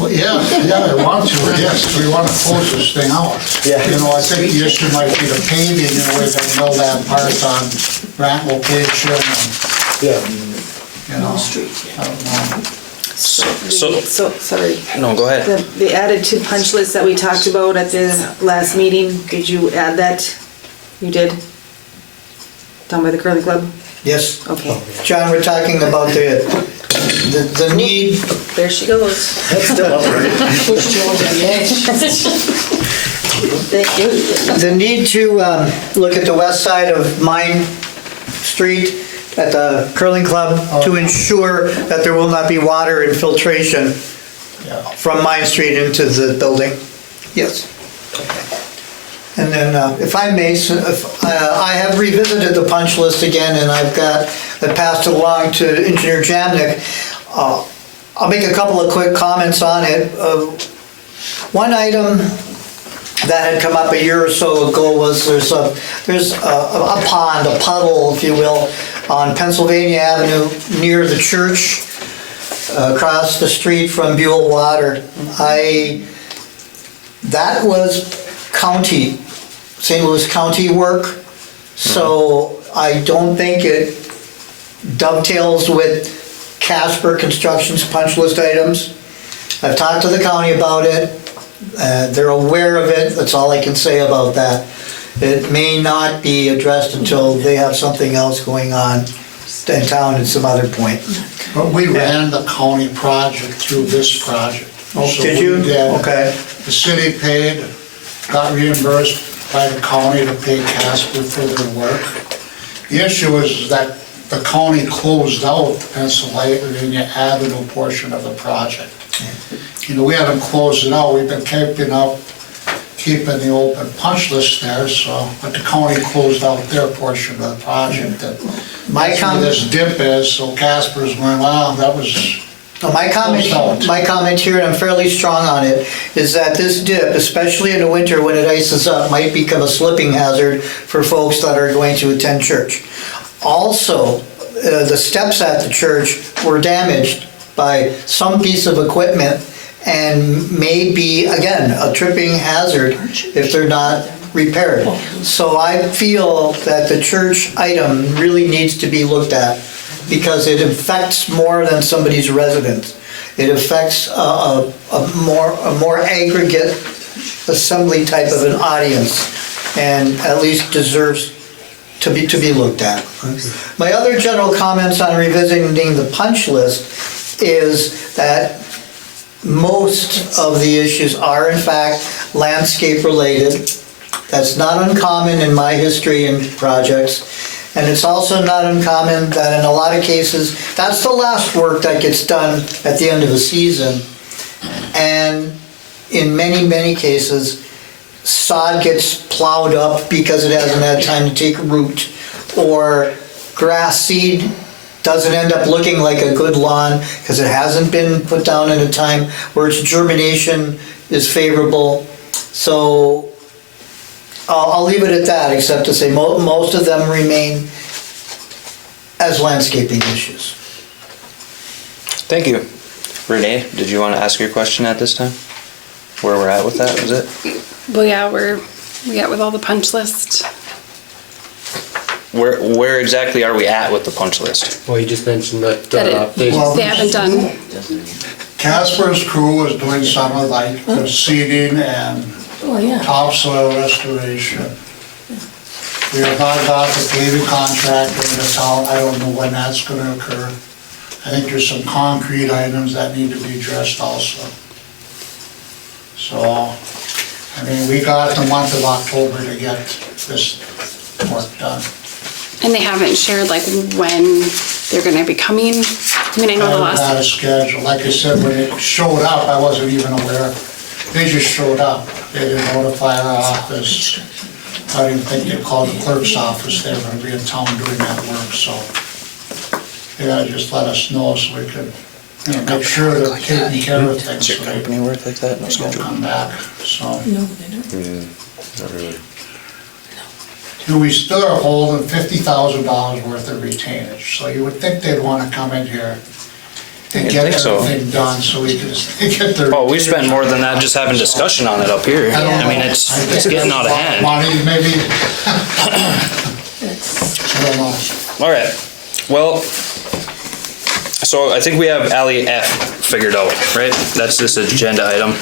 Well, yeah, I want to, yes, we want to close this thing out. Yeah. You know, I think the issue might be the paving, you know, we're gonna mill that part on grant location and, Yeah. you know, I don't know. So, Sorry. no, go ahead. The added to punch list that we talked about at the last meeting, did you add that? You did? Down by the curling club? Yes. Okay. John, we're talking about the need, There she goes. That's still up, right? Thank you. the need to look at the west side of Mine Street at the curling club to ensure that there will not be water infiltration from Mine Street into the building. Yes. And then, if I may, I have revisited the punch list again, and I passed it along to Engineer Jamnik. I'll make a couple of quick comments on it. One item that had come up a year or so ago was there's a pond, a puddle, if you will, on Pennsylvania Avenue near the church, across the street from Buhl Water. That was county, St. Louis County work, so I don't think it dovetails with Casper Construction's punch list items. I've talked to the county about it, they're aware of it, that's all I can say about that. It may not be addressed until they have something else going on in town at some other point. But we ran the county project through this project. Oh, So did you? we did. Okay. The city paid, got reimbursed by the county to pay Casper for their work. The issue is that the county closed out the Pennsylvania Avenue portion of the project. You know, we haven't closed it out, we've been keeping the open punch list there, so, but the county closed out their portion of the project. That's where this dip is, so Casper's going, wow, that was. My comment here, and I'm fairly strong on it, is that this dip, especially in the winter when it ices up, might become a slipping hazard for folks that are going to attend church. Also, the steps at the church were damaged by some piece of equipment and may be, again, a tripping hazard if they're not repaired. So I feel that the church item really needs to be looked at because it affects more than somebody's residence. It affects a more aggregate assembly type of an audience and at least deserves to be looked at. My other general comments on revisiting the punch list is that most of the issues are in fact landscape related. That's not uncommon in my history in projects. And it's also not uncommon that in a lot of cases, that's the last work that gets done at the end of the season. And in many, many cases, sod gets plowed up because it hasn't had time to take root, or grass seed doesn't end up looking like a good lawn because it hasn't been put down at a time where its germination is favorable. So I'll leave it at that, except to say most of them remain as landscaping issues. Thank you. Renee, did you want to ask your question at this time? Where we're at with that, was it? Well, yeah, we at with all the punch list. Where exactly are we at with the punch list? Well, you just mentioned that They haven't done. Casper's crew was doing some of like the seeding and topsoil restoration. We have not got the paving contractor in the town, I don't know when that's gonna occur. I think there's some concrete items that need to be addressed also. So, I mean, we got the month of October to get this work done. And they haven't shared like when they're gonna be coming. I mean, I know the I haven't had a last. schedule. Like I said, when it showed up, I wasn't even aware. They just showed up. They didn't notify our office. I didn't think they called the clerk's office. They were gonna be in town doing that work, so they gotta just let us know so we could, make sure they're taking care of things. Does your So they company work like that? No don't schedule? come back, so. Not really. We still are holding $50,000 worth of retainage, so you would think they'd wanna come in here and You'd get think so. everything done so we can get their. Oh, we spend more than that just having discussion on it up here. I don't I mean, know. it's I think getting out of it's hand. Money, maybe. I don't know. All right, well, so I think we have alley F figured out, right? That's this agenda item.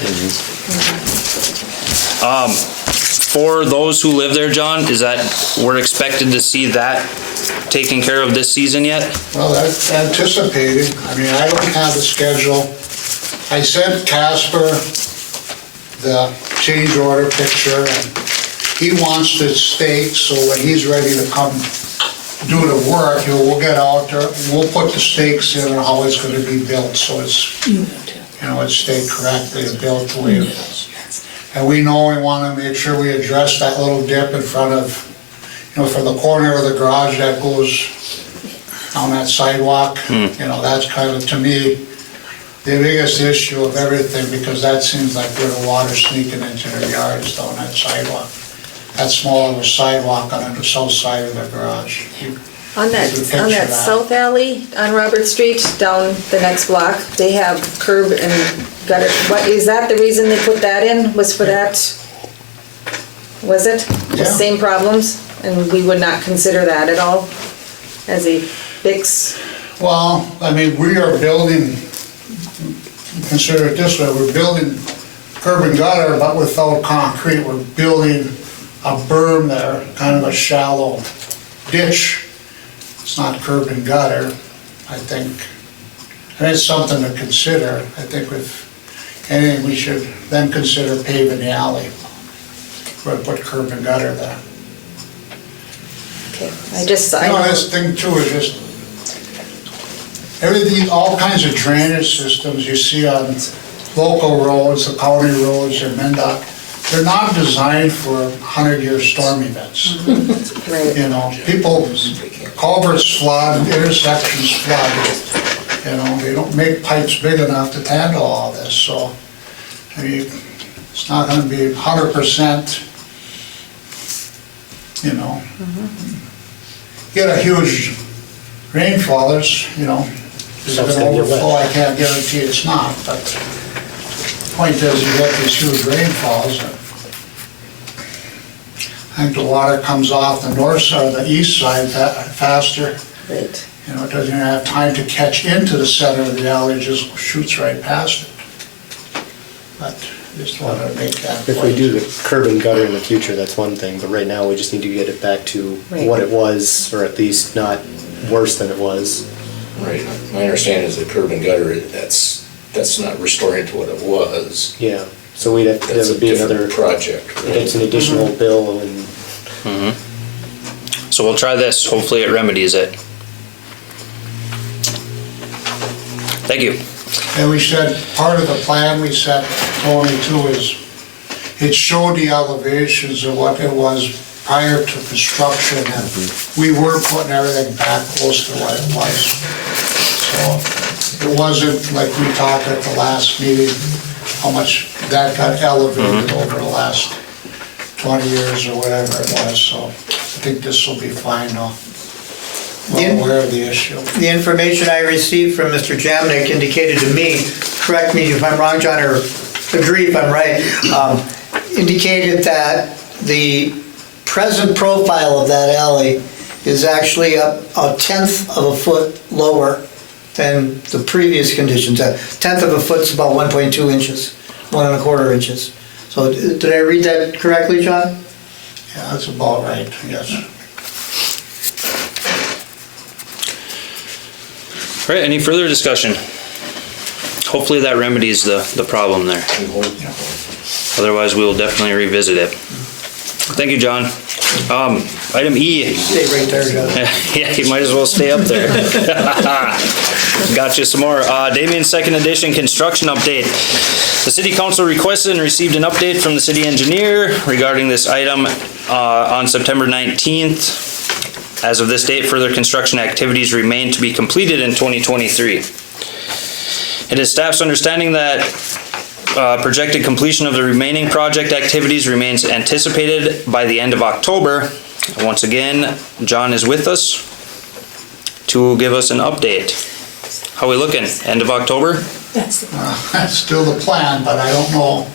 For those who live there, John, is that, we're expected to see that taken care of this season yet? Well, that's anticipated. I mean, I don't have the schedule. I sent Casper the change order picture, and he wants the stakes, so when he's ready to come do the work, we'll get out there, we'll put the stakes in and how it's gonna be built, so it's, it's staked correctly and built the way it is. And we know we wanna make sure we address that little dip in front of, from the corner of the garage that goes on that sidewalk. That's kind of, to me, the biggest issue of everything, because that seems like where the water's sneaking into their yards down that sidewalk. That small of a sidewalk on the south side of the garage. On that south alley on Robert Street, down the next block, they have curb and gutter. What, is that the reason they put that in, was for that? Was it? The Yeah. same problems? And we would not consider that at all as a fix? Well, I mean, we are building, consider it this way, we're building curb and gutter, but without concrete. We're building a berm there, kind of a shallow ditch. It's not curb and gutter, I think. And it's something to consider. I think if anything, we should then consider paving the alley. We're gonna put curb and gutter there. Okay, I This thing too is just, everything, all kinds of drainage systems you see on local roads, the county roads, and MnDOT, they're not designed for 100-year storm events. Right. People, culverts flood, intersections flood, they don't make pipes big enough to handle all this, so, I mean, it's not gonna be 100%, Get a huge rainfall, is it gonna overflow? I can't guarantee it's not, but the point is, you get these huge rainfalls, I think the water comes off the north side, or the east side faster. Right. It doesn't even have time to catch into the center of the alley, it just shoots right past it. But just wanted to make that If we point. do the curb and gutter in the future, that's one thing, but right now, we just need to get it back to what it was, or at least not worse than it was. Right. My understanding is the curb and gutter, that's not restoring to what it was. Yeah, so we'd have, that That's a would be another, different project. right? it's an additional bill, and So we'll try this. Hopefully it remedies it. Thank you. And we said, part of the plan we set, Tony, too, is it showed the elevations of what it was prior to construction, and we were putting everything back close to what it was. So it wasn't like we talked at the last meeting, how much that got elevated over the last 20 years or whatever it was, so I think this will be fine now. Well aware of the issue. The information I received from Mr. Jamnik indicated to me, correct me if I'm wrong, John, or agree if I'm right, indicated that the present profile of that alley is actually up a tenth of a foot lower than the previous conditions. A tenth of a foot's about 1.2 inches, 1.25 inches. So did I read that correctly, John? Yeah, that's about right, yes. All right, any further discussion? Hopefully that remedies the problem there. Otherwise, we will definitely revisit it. Thank you, John. Item E. Stay right there, John. Yeah, you might as well stay up there. Got you some more. Damien's second edition construction update. The city council requested and received an update from the city engineer regarding this item on September 19th. As of this date, further construction activities remain to be completed in 2023. It is staff's understanding that projected completion of the remaining project activities remains anticipated by the end of October. Once again, John is with us to give us an update. How we looking? End of October? That's still the plan, but I don't know.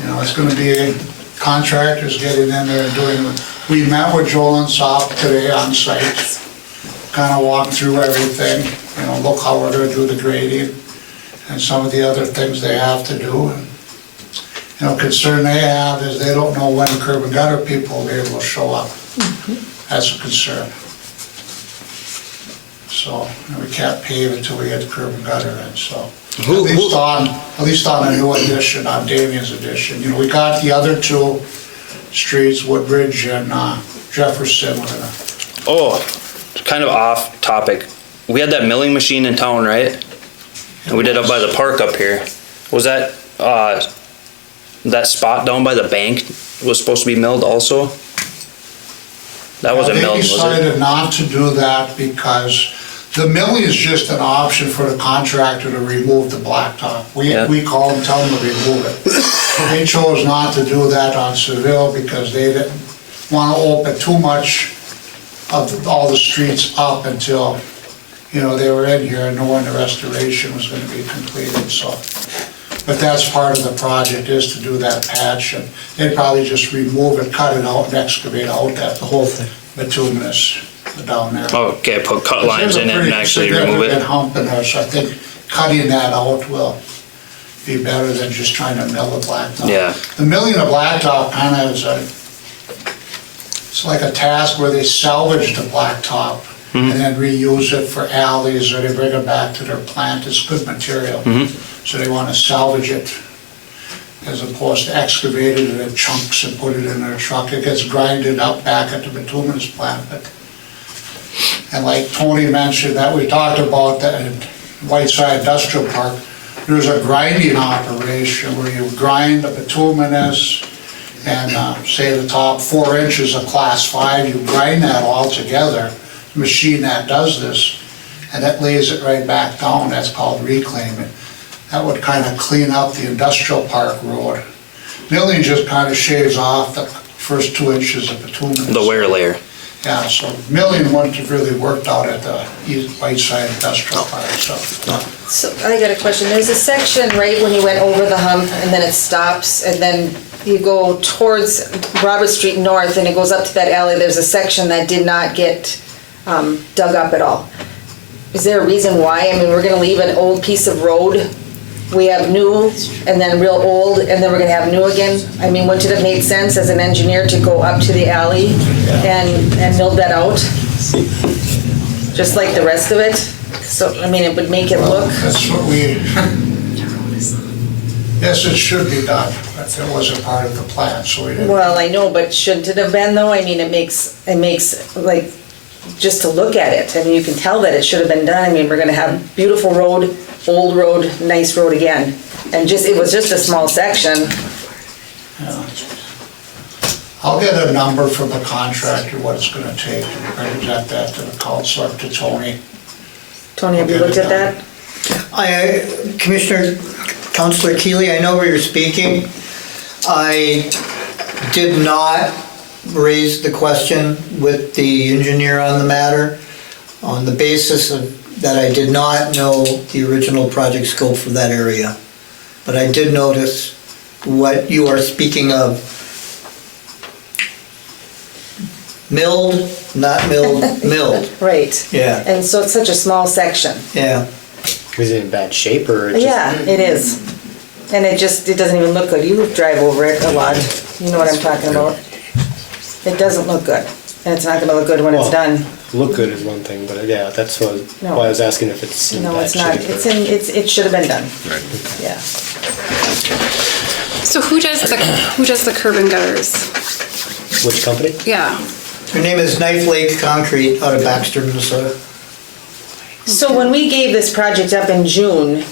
You know, it's gonna be contractors getting in there and doing it. We met with Joel and Sop today on site, kinda walked through everything, you know, look how we're gonna do the grading and some of the other things they have to do. And, you know, concern they have is they don't know when curb and gutter people will be able to show up. That's a concern. So, you know, we can't pave until we get the curb and gutter in, so. At least on a new addition, on Damien's addition. You know, we got the other two streets, Woodbridge and Jefferson. Oh, kind of off topic. We had that milling machine in town, right? And we did up by the park up here. Was that, that spot down by the bank was supposed to be milled also? That wasn't milled, was it? They decided not to do that because the milling is just an option for the contractor to remove the blacktop. We call them, tell them to remove it. They chose not to do that on Seville because they didn't want to open too much of all the streets up until, you know, they were in here and knowing the restoration was going to be completed, so. But that's part of the project, is to do that patch, and they'd probably just remove it, cut it out, and excavate out that the whole bituminous down there. Oh, okay, put cut lines in it and actually remove There's a it. pretty significant hump in there, so I think cutting that out will be better than just trying to mill the blacktop. Yeah. The milling of blacktop kind of is it's like a task where they salvage the blacktop and then reuse it for alleys, or they bring it back to their plant. It's good material. So they want to salvage it as opposed to excavate it in chunks and put it in their truck. It gets grinded up back at the bituminous plant. And like Tony mentioned, that we talked about that in Whiteside Industrial Park, there's a grinding operation where you grind the bituminous and say the top 4 inches of class 5, you grind that all together. The machine that does this, and that lays it right back down. That's called reclaiming. That would kind of clean up the industrial park road. Milling just kind of shaves off the first 2 inches of bituminous. The wear layer. Yeah, so milling wouldn't have really worked out at the Whiteside Industrial Park, so. So I got a question. There's a section right when you went over the hump and then it stops and then you go towards Robert Street North and it goes up to that alley. There's a section that did not get dug up at all. Is there a reason why? I mean, we're gonna leave an old piece of road. We have new and then real old and then we're gonna have new again. I mean, wouldn't it have made sense as an engineer to go up to the alley and mill that out? Just like the rest of it? So, I mean, it would make it look. That's what we, yes, it should be done. but it wasn't part of the plan, so we didn't. Well, I know, but shouldn't it have been though? I mean, it makes like, just to look at it, I mean, you can tell that it should have been done. I mean, we're gonna have beautiful road, old road, nice road again. And it was just a small section. Yeah. I'll get a number from the contractor, what it's gonna take, and present that to the council, or to Tony. Tony, have you looked at that? Commissioner, Councilor Keeley, I know where you're speaking. I did not raise the question with the engineer on the matter on the basis of that I did not know the original project scope for that area. But I did notice what you are speaking of. Milled, not milled, milled. Right. Yeah. And so it's such a small section. Yeah. Was it in bad shape or? It just- Yeah, it is. And it doesn't even look good. You drive over it a lot. You know what I'm talking about. It doesn't look good. And it's not gonna look good when it's Well, done. Look good is one thing, but yeah, that's No. why I was asking if it's in No, bad it's not. shape. It should have been done. Right. Yeah. So who does the curb and gutters? Which company? Yeah. Her name is Knife Lake Concrete out of Baxter, Minnesota. So when we gave this project up in June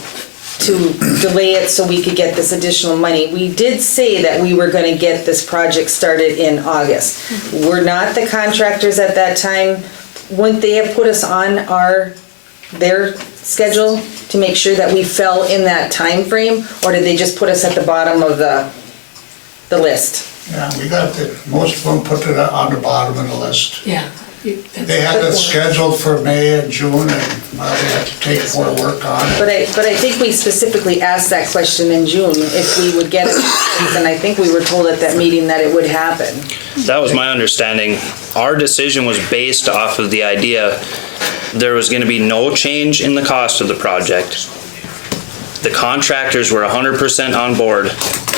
to delay it so we could get this additional money, we did say that we were gonna get this project started in August. We're not the contractors at that time. Wouldn't they have put us on their schedule to make sure that we fell in that time frame, or did they just put us at the bottom of the list? Yeah, we got most of them put it on the bottom of the list. Yeah. They had it scheduled for May and June, and they had to take more work on it. But I think we specifically asked that question in June, if we would get it, and I think we were told at that meeting that it would happen. That was my understanding. Our decision was based off of the idea there was gonna be no change in the cost of the project. The contractors were 100% on board,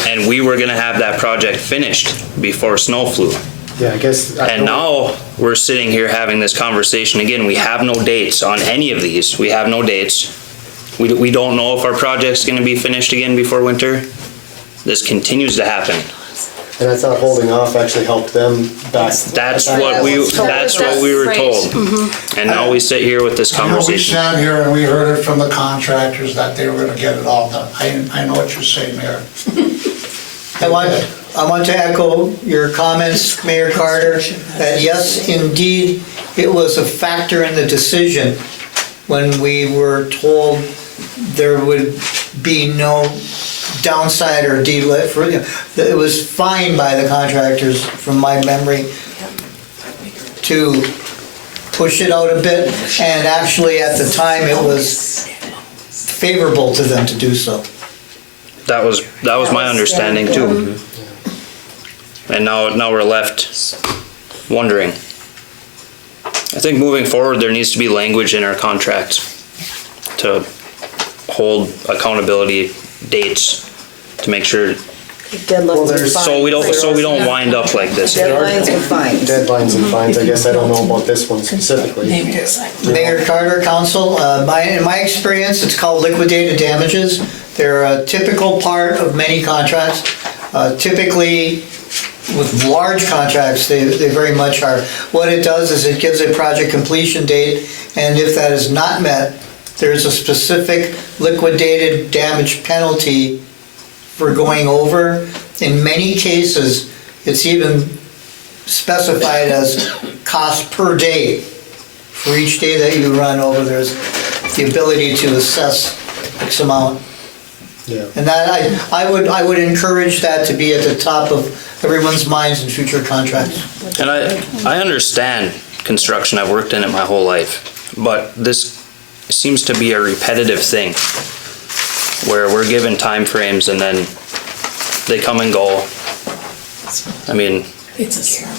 and we were gonna have that project finished before snow flew. Yeah, I guess. And now we're sitting here having this conversation again. We have no dates on any of these. We have no dates. We don't know if our project's gonna be finished again before winter. This continues to happen. And I thought holding off actually helped them back. That's what we were Right. told. And now we sit here with this You know, we conversation. sat here and we heard it from the contractors that they were gonna get it all done. I know what you're saying, Mayor. I want to echo your comments, Mayor Carter, that yes, indeed, it was a factor in the decision when we were told there would be no downside or delay. It was fine by the contractors, from my memory, to push it out a bit, and actually at the time it was favorable to them to do so. That was my understanding too. And now we're left wondering. I think moving forward, there needs to be language in our contracts to hold accountability dates to make sure, Deadlines are fine. so we don't wind up like this. Deadlines are fine. Deadlines and fines, I guess I don't know about this one specifically. Mayor Carter, Council, in my experience, it's called liquidated damages. They're a typical part of many contracts. Typically, with large contracts, they very much are. What it does is it gives a project completion date, and if that is not met, there's a specific liquidated damage penalty for going over. In many cases, it's even specified as cost per day. For each day that you run over, there's the ability to assess X amount. Yeah. And that, I would encourage that to be at the top of everyone's minds in future contracts. And I understand construction, I've worked in it my whole life, but this seems to be a repetitive thing where we're given time frames and then they come and go. I mean, It's a slump.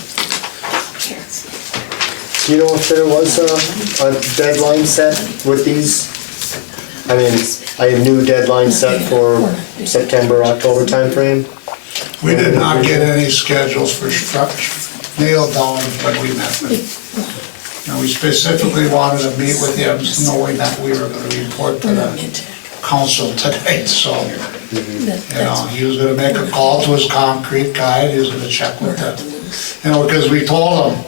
Do you know if there was a deadline set with these? I mean, I have new deadline set for September, October timeframe. We did not get any schedules for nailed down when we met with him. And we specifically wanted to meet with him knowing that we were gonna report to the council tonight, so You know, he was gonna make a call to his concrete guy, he was gonna check with them. You know, because we told him,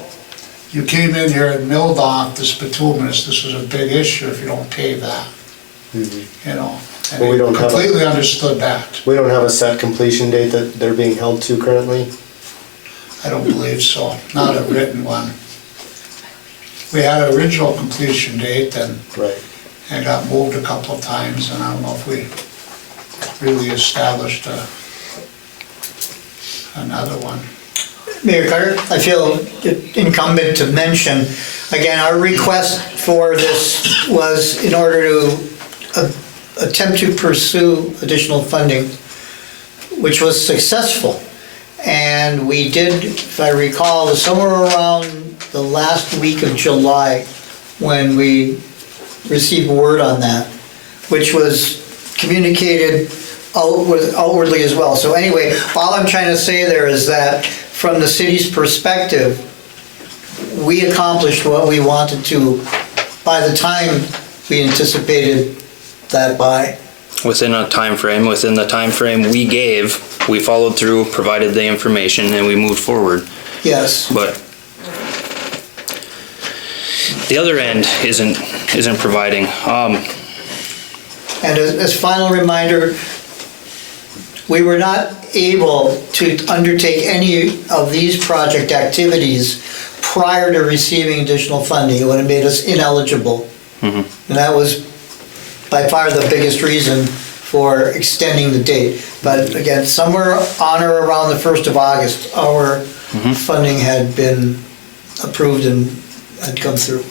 you came in here and milled off this bituminous, this is a big issue if you don't pave that. You know, and Well, we he don't have a- completely understood that. We don't have a set completion date that they're being held to currently? I don't believe so, not a written one. We had an original completion date and Right. it got moved a couple of times, and I don't know if we really established another one. Mayor Carter, I feel it incumbent to mention, again, our request for this was in order to attempt to pursue additional funding, which was successful. And we did, if I recall, somewhere around the last week of July when we received word on that, which was communicated outwardly as well. So anyway, all I'm trying to say there is that from the city's perspective, we accomplished what we wanted to by the time we anticipated that by. Within the time frame we gave, we followed through, provided the information, and we moved forward. Yes. But the other end isn't providing. And as final reminder, we were not able to undertake any of these project activities prior to receiving additional funding. It would have made us ineligible. And that was by far the biggest reason for extending the date. But again, somewhere on or around the 1st of August, our funding had been approved and had come through.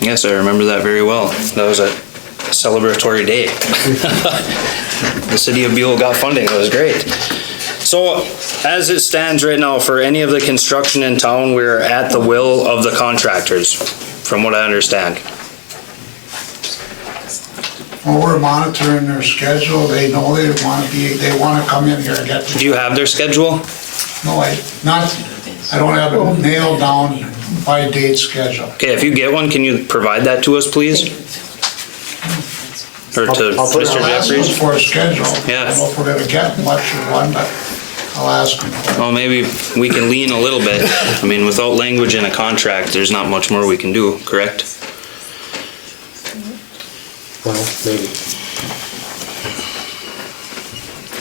Yes, I remember that very well. That was a celebratory day. The city of Buhl got funding, it was great. So, as it stands right now, for any of the construction in town, we're at the will of the contractors, from what I understand. Well, we're monitoring their schedule, they know they wanna come in here and get. Do you have their schedule? No, I don't have it nailed down by date schedule. Okay, if you get one, can you provide that to us, please? Or to I'll put it Mr. on. I'll ask them Jeffries? for a schedule. Yeah. I don't know if we're gonna get much of one, but I'll ask them for it. Well, maybe we can lean a little bit. I mean, without language in a contract, there's not much more we can do, correct? Well, maybe.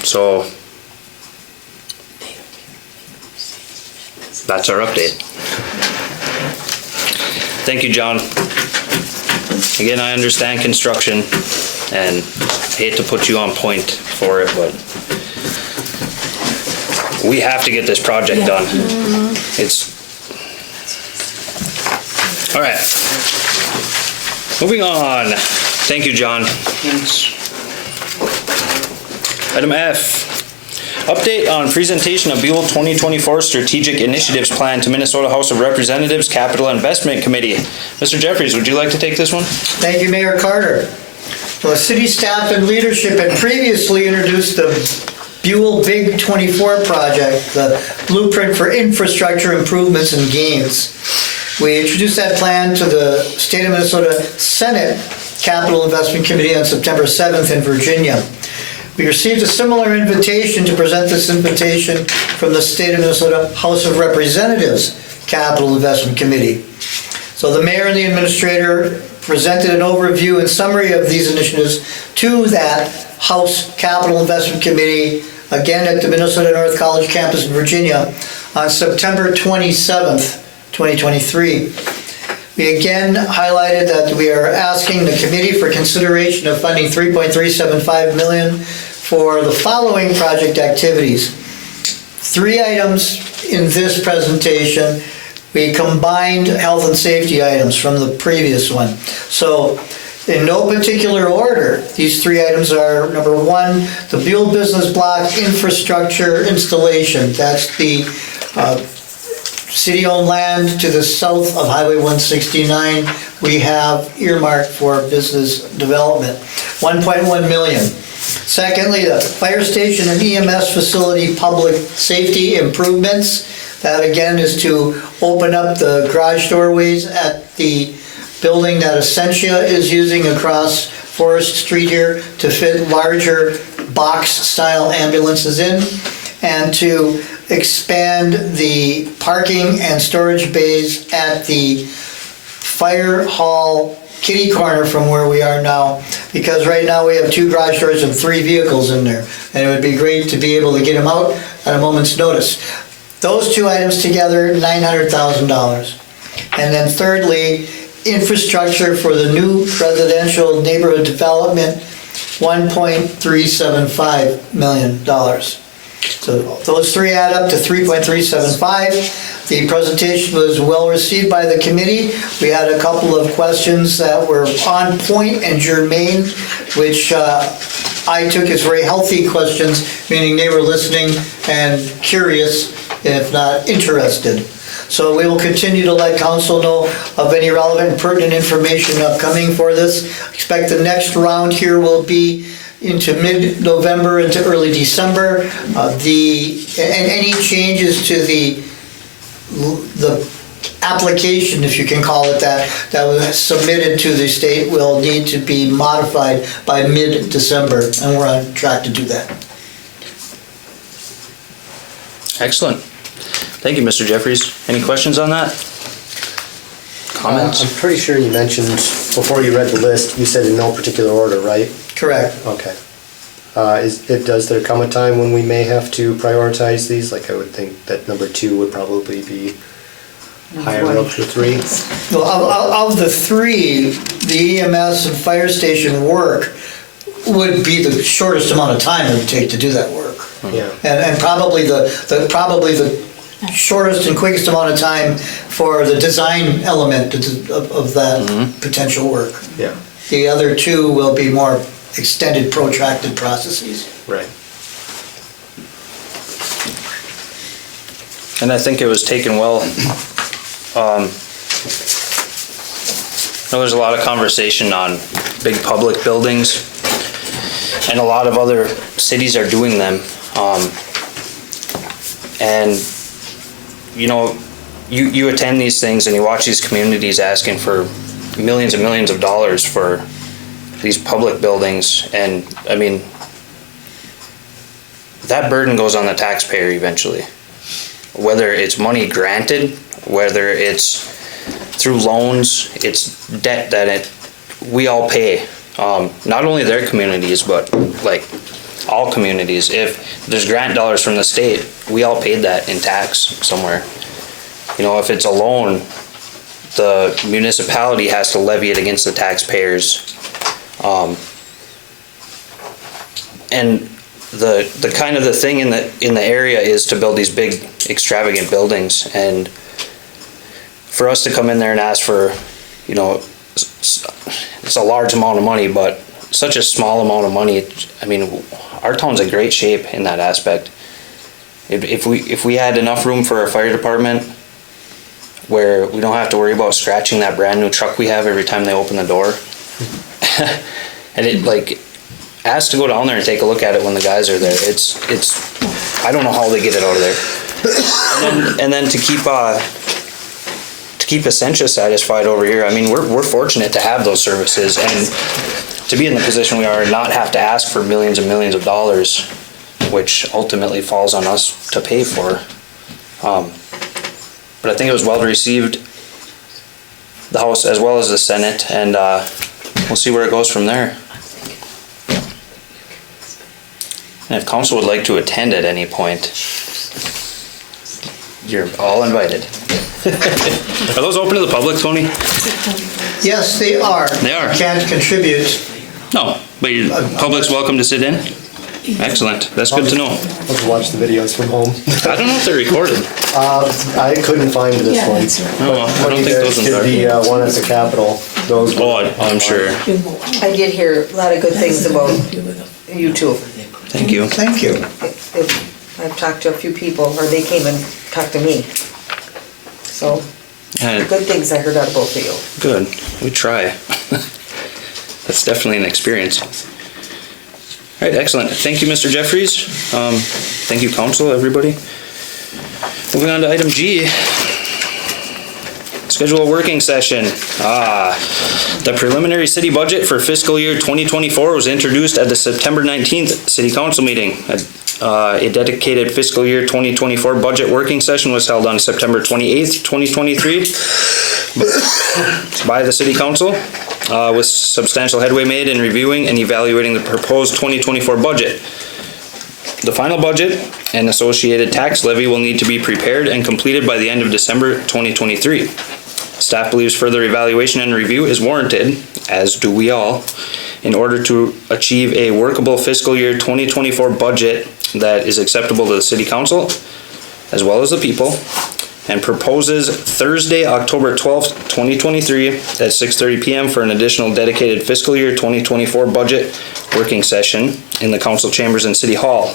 So, that's our update. Thank you, John. Again, I understand construction and hate to put you on point for it, but we have to get this project done. All right. Moving on. Thank you, John. Item F. Update on presentation of Buhl 2024 Strategic Initiatives Plan to Minnesota House of Representatives Capital Investment Committee. Mr. Jeffries, would you like to take this one? Thank you, Mayor Carter. Well, city staff and leadership had previously introduced the Buhl Big 24 project, the blueprint for infrastructure improvements and gains. We introduced that plan to the State of Minnesota Senate Capital Investment Committee on September 7th in Virginia. We received a similar invitation to present this invitation from the State of Minnesota House of Representatives Capital Investment Committee. So the mayor and the administrator presented an overview and summary of these initiatives to that House Capital Investment Committee, again at the Minnesota North College campus in Virginia, on September 27th, 2023. We again highlighted that we are asking the committee for consideration of funding $3.375 million for the following project activities. 3 items in this presentation. We combined health and safety items from the previous one. So in no particular order, these 3 items are, number 1, the Buhl Business Block infrastructure installation. That's the city-owned land to the south of Highway 169 we have earmarked for business development, $1.1 million. Secondly, the fire station and EMS facility public safety improvements. That again is to open up the garage doorways at the building that Essentia is using across Forest Street here to fit larger box-style ambulances in, and to expand the parking and storage bays at the fire hall kitty corner from where we are now, because right now we have 2 garage doors and 3 vehicles in there, and it would be great to be able to get them out at a moment's notice. Those 2 items together, $900,000. And then thirdly, infrastructure for the new residential neighborhood development, $1.375 million. So those 3 add up to 3.375. The presentation was well received by the committee. We had a couple of questions that were on point and germane, which I took as very healthy questions, meaning they were listening and curious, if not interested. So we will continue to let council know of any relevant and pertinent information upcoming for this. Expect the next round here will be into mid-November into early December. And any changes to the application, if you can call it that was submitted to the state will need to be modified by mid-December, and we're on track to do that. Excellent. Thank you, Mr. Jeffries. Any questions on that? Comments? I'm pretty sure you mentioned, before you read the list, you said in no particular order, right? Correct. Okay. Does there come a time when we may have to prioritize these? Like, I would think that number 2 would probably be higher up to 3. Well, of the 3, the EMS and fire station work would be the shortest amount of time it would take to do that work. Yeah. And probably the shortest and quickest amount of time for the design element of that potential work. Yeah. The other 2 will be more extended, protracted processes. Right. And I think it was taken well. I know there's a lot of conversation on big public buildings, and a lot of other cities are doing them. And you know, you attend these things and you watch these communities asking for millions and millions of dollars for these public buildings, and I mean, that burden goes on the taxpayer eventually. Whether it's money granted, whether it's through loans, it's debt that we all pay. Not only their communities, but like all communities. If there's grant dollars from the state, we all paid that in tax somewhere. You know, if it's a loan, the municipality has to levy it against the taxpayers. And the kind of the thing in the area is to build these big extravagant buildings, and for us to come in there and ask for, you know, it's a large amount of money, but such a small amount of money. I mean, our town's in great shape in that aspect. If we had enough room for our fire department, where we don't have to worry about scratching that brand new truck we have every time they open the door, and it like ask to go down there and take a look at it when the guys are there. It's I don't know how they get it out of there. And then to keep Essentia satisfied over here, I mean, we're fortunate to have those services and to be in the position we are and not have to ask for millions and millions of dollars, which ultimately falls on us to pay for. But I think it was well received, the House as well as the Senate, and we'll see where it goes from there. And if council would like to attend at any point, you're all invited. Are those open to the public, Tony? Yes, they are. They are. Can't contribute. No, but your public's welcome to sit in? Excellent, that's good to know. Let's watch the videos from home. I don't know if they're recorded. I couldn't find this one. No, I don't think those ones are. The one at the Capitol, those. Oh, I'm sure. I did hear a lot of good things about you too. Thank you. Thank you. I've talked to a few people, or they came and talked to me. So, good things I heard out of both of you. Good, we try. That's definitely an experience. All right, excellent. Thank you, Mr. Jeffries. Thank you, council, everybody. Moving on to item G. Schedule a working session. The preliminary city budget for fiscal year 2024 was introduced at the September 19th city council meeting. A dedicated fiscal year 2024 budget working session was held on September 28th, 2023 by the city council, with substantial headway made in reviewing and evaluating the proposed 2024 budget. The final budget and associated tax levy will need to be prepared and completed by the end of December 2023. Staff believes further evaluation and review is warranted, as do we all, in order to achieve a workable fiscal year 2024 budget that is acceptable to the city council, as well as the people, and proposes Thursday, October 12th, 2023 at 6:30 p.m. for an additional dedicated fiscal year 2024 budget working session in the council chambers in City Hall.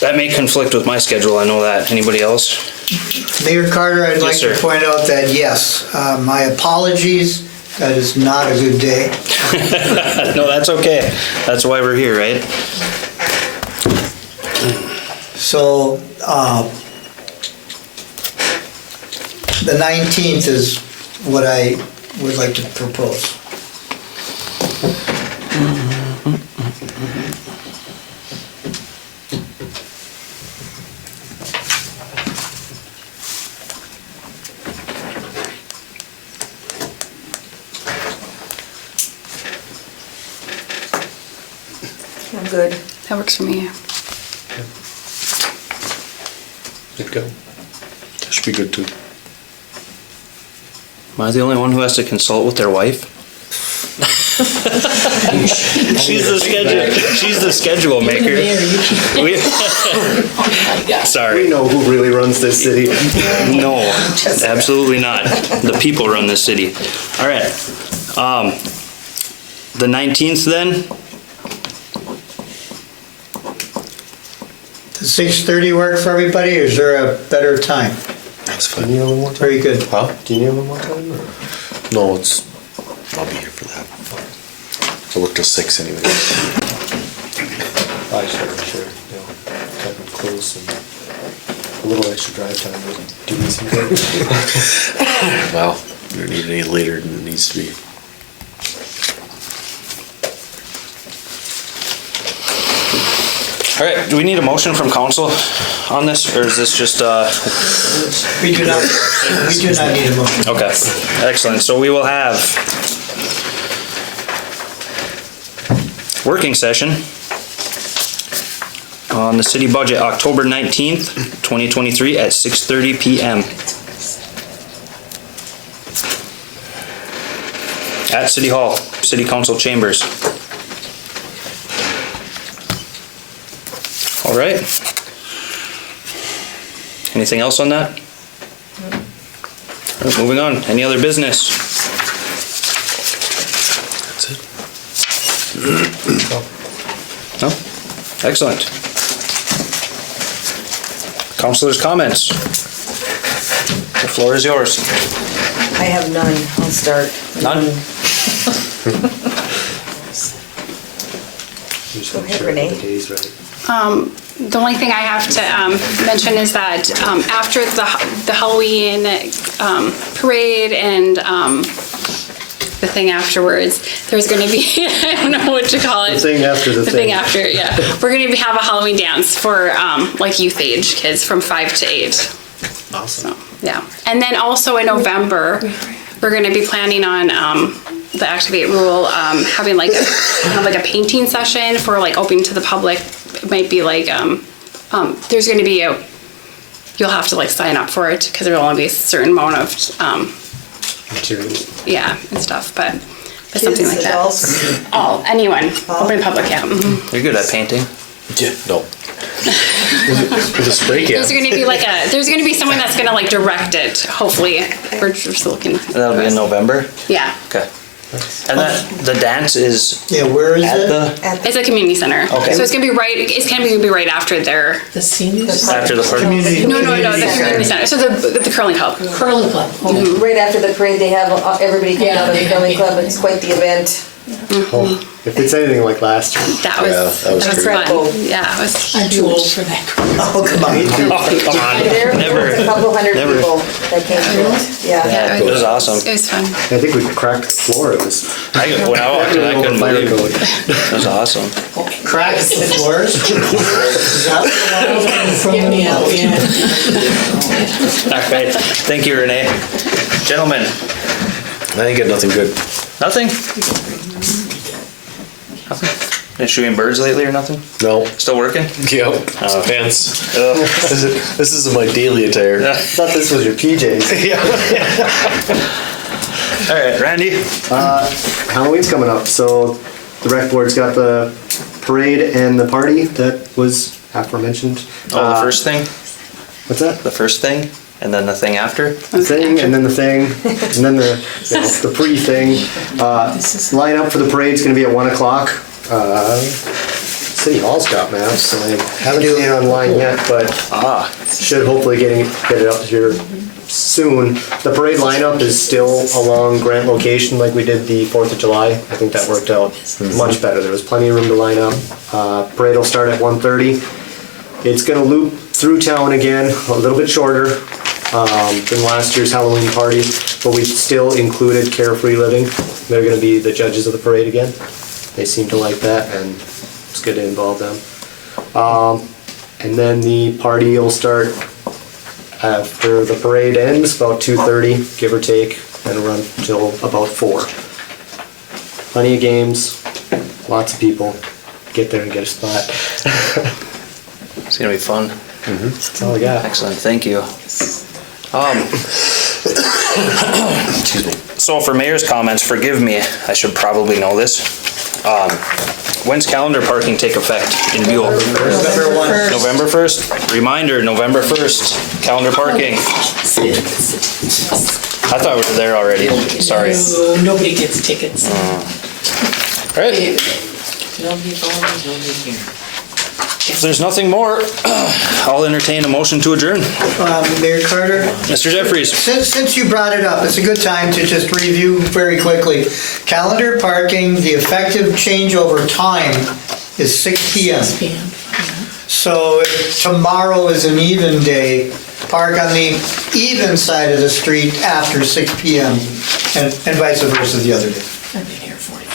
That may conflict with my schedule, I know that. Anybody else? Mayor Carter, I'd like to sir. point out that, yes, my apologies, that is not a good day. No, that's okay. That's why we're here, right? So, the 19th is what I would like to propose. I'm good. That works for me. Good go. That should be good too. Am I the only one who has to consult with their wife? She's the schedule maker. Sorry. We know who really runs this city. No, absolutely not. The people run this city. All right. The 19th then? Does 6:30 work for everybody, or is there a better time? That's Do you fine. need one more time? Very good. Huh? Do you need one more time? or- No, I'll be here for that. I work till 6 anyway. I sure, you know, cut them close and a little extra drive time would do me some good. Well, you don't need it any later than it needs to be. All right, do we need a motion from council on this, or is this just, We do not need a motion. okay, excellent. So we will have working session on the city budget, October 19th, 2023 at 6:30 p.m. at City Hall, City Council Chambers. All right. Anything else on that? All right, moving on. Any other business? That's it. No? Excellent. Councilors' comments. The floor is yours. I have none. I'll start. None? Just Go make ahead, sure Renee. the day's right. The only thing I have to mention is that after the Halloween parade and the thing afterwards, there's going to be, I don't know what to call it. The thing after the The thing. thing after, yeah. We're going to have a Halloween dance for like youth age kids from 5 to 8. Awesome. So, yeah. And then also in November, we're going to be planning on the Activate Rule having like a painting session for like open to the public. It might be like there's going to be you'll have to like sign up for it because there will only be a certain amount of Materials. yeah and stuff, but something like that. Adults. Anyone, open public, yeah. Mhm. You're good at painting. Yeah, no. With a spray can. There's going to be there's going to be someone that's going to like direct it. Hopefully, we're just looking. That'll be in November? Yeah, Okay. And the dance is Yeah, where is at it? the, it's a community center. Okay. So it's going to be right. It's going to be right after their. The seniors? after the party? No, the community center. So the curling club. Curling club. Right after the parade, they have everybody coming out of the Yeah. curling club. It's quite the event. Oh, if it's anything like last year. That was Yeah, that was fun. cool. Yeah, it was. I'm too old for that. Oh, come on. Oh, come on. There, Never. couple hundred Never. people that came to it, yeah. It was awesome. It was fun. I think we cracked the floor. It was When I walked in, I couldn't fire believe code. it. Was awesome. Cracks the floors? Is that what Get me out, yeah. All right, thank you, Renee. Gentlemen, I ain't got nothing good. nothing? Nothing? Been shooting birds lately or nothing? No. Still working? Yep. Pants. This is my daily attire. I thought this was your PJs. All right, Randy. Halloween's coming up, so the rec board's got the parade and the party that was aforementioned. Oh, the first thing? What's that? The first thing? And then the thing after? The thing, and then the thing, and then the pre-thing. Line up for the parade's gonna be at 1 o'clock. City Hall's got maps, and I haven't seen it online yet, but should hopefully get it up here soon. The parade lineup is still along Grant location like we did the 4th of July. I think that worked out much better. There was plenty of room to line up. Parade will start at 1:30. It's gonna loop through town again, a little bit shorter than last year's Halloween party, but we still included Carefree Living. They're gonna be the judges of the parade again. They seem to like that, and it's good to involve them. And then the party will start after the parade ends, about 2:30, give or take, and run till about 4. Plenty of games, lots of people. Get there and get a spot. It's gonna be fun. That's all I got. Excellent, thank you. Excuse me. So for mayor's comments, forgive me, I should probably know this. When's calendar parking take effect in Buhl? November 1st? Reminder, November 1st, calendar parking. I thought we were there already, sorry. No, nobody gets tickets. All right, Nobody volunteers, nobody here. if there's nothing more, I'll entertain a motion to adjourn. Mayor Carter? Mr. Jeffries. Since you brought it up, it's a good time to just review very quickly. Calendar parking, the effective changeover time is 6 p.m. 6 p.m. So if tomorrow is an even day, park on the even side of the street after 6 p.m. and vice versa the other day. I've been here for it.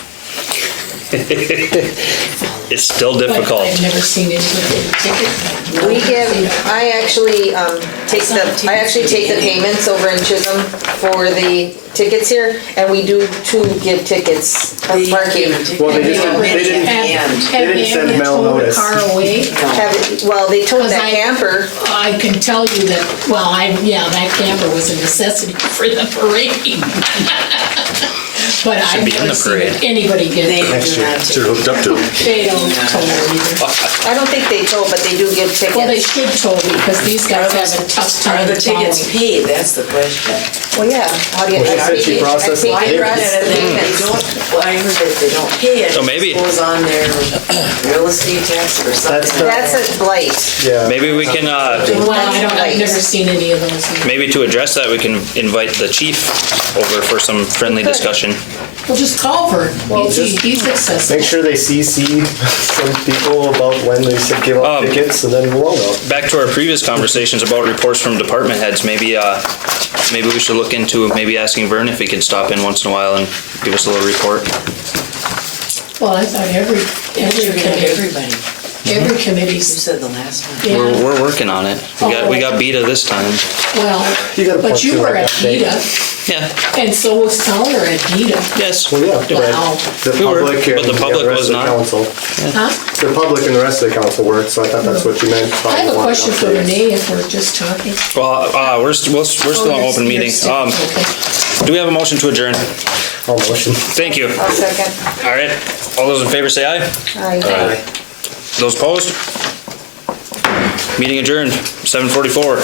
It's still But difficult. I've never seen anybody get a ticket. I actually take the payments over in Chisholm for the tickets here, and we do give tickets of parking. Well, they didn't send mail notice. Car away. Well, they told that Because camper, I can tell you that, that camper was a necessity for the parade. But I've be in never the seen parade. anybody get it. Should have hooked up to it. They don't tow either. I don't think they told, but they do give tickets. Well, they should tow because these guys have a tough time. Are the tickets following. paid? That's the question. Well, yeah, how do you? Well, she said she processed the I heard payments. that they don't, well, I heard that they don't pay it. So maybe- It goes on their real estate tax or something. That's a blight. Yeah. Maybe we can, Well, I've never seen any of those. maybe to address that, we can invite the chief over for some friendly discussion. Well, just call for it. He's accessible. Make sure they CC some people about when they should give out tickets, and then we'll all know. Back to our previous conversations about reports from department heads, maybe we should look into maybe asking Vern if he could stop in once in a while and give us a little report. Well, I thought every Everybody. every You committee's, said the last one. yeah, We're working on it. We got Beta this time. well, You gotta but punch you through were like at that day. Beta, Yeah, and so was Towner at Beta. yes. Well, yeah, Wow. the We were, public but and the public rest was of the not. council. Huh? The public and the rest of the council worked, so I thought that's what you meant. I have a question for Renee if we're just talking. Well, we're still in open meeting. Okay. Do we have a motion to adjourn? All motion. Thank you. I'll second. All right. All those in favor say aye. Aye. Those opposed? Meeting adjourned, 7:44.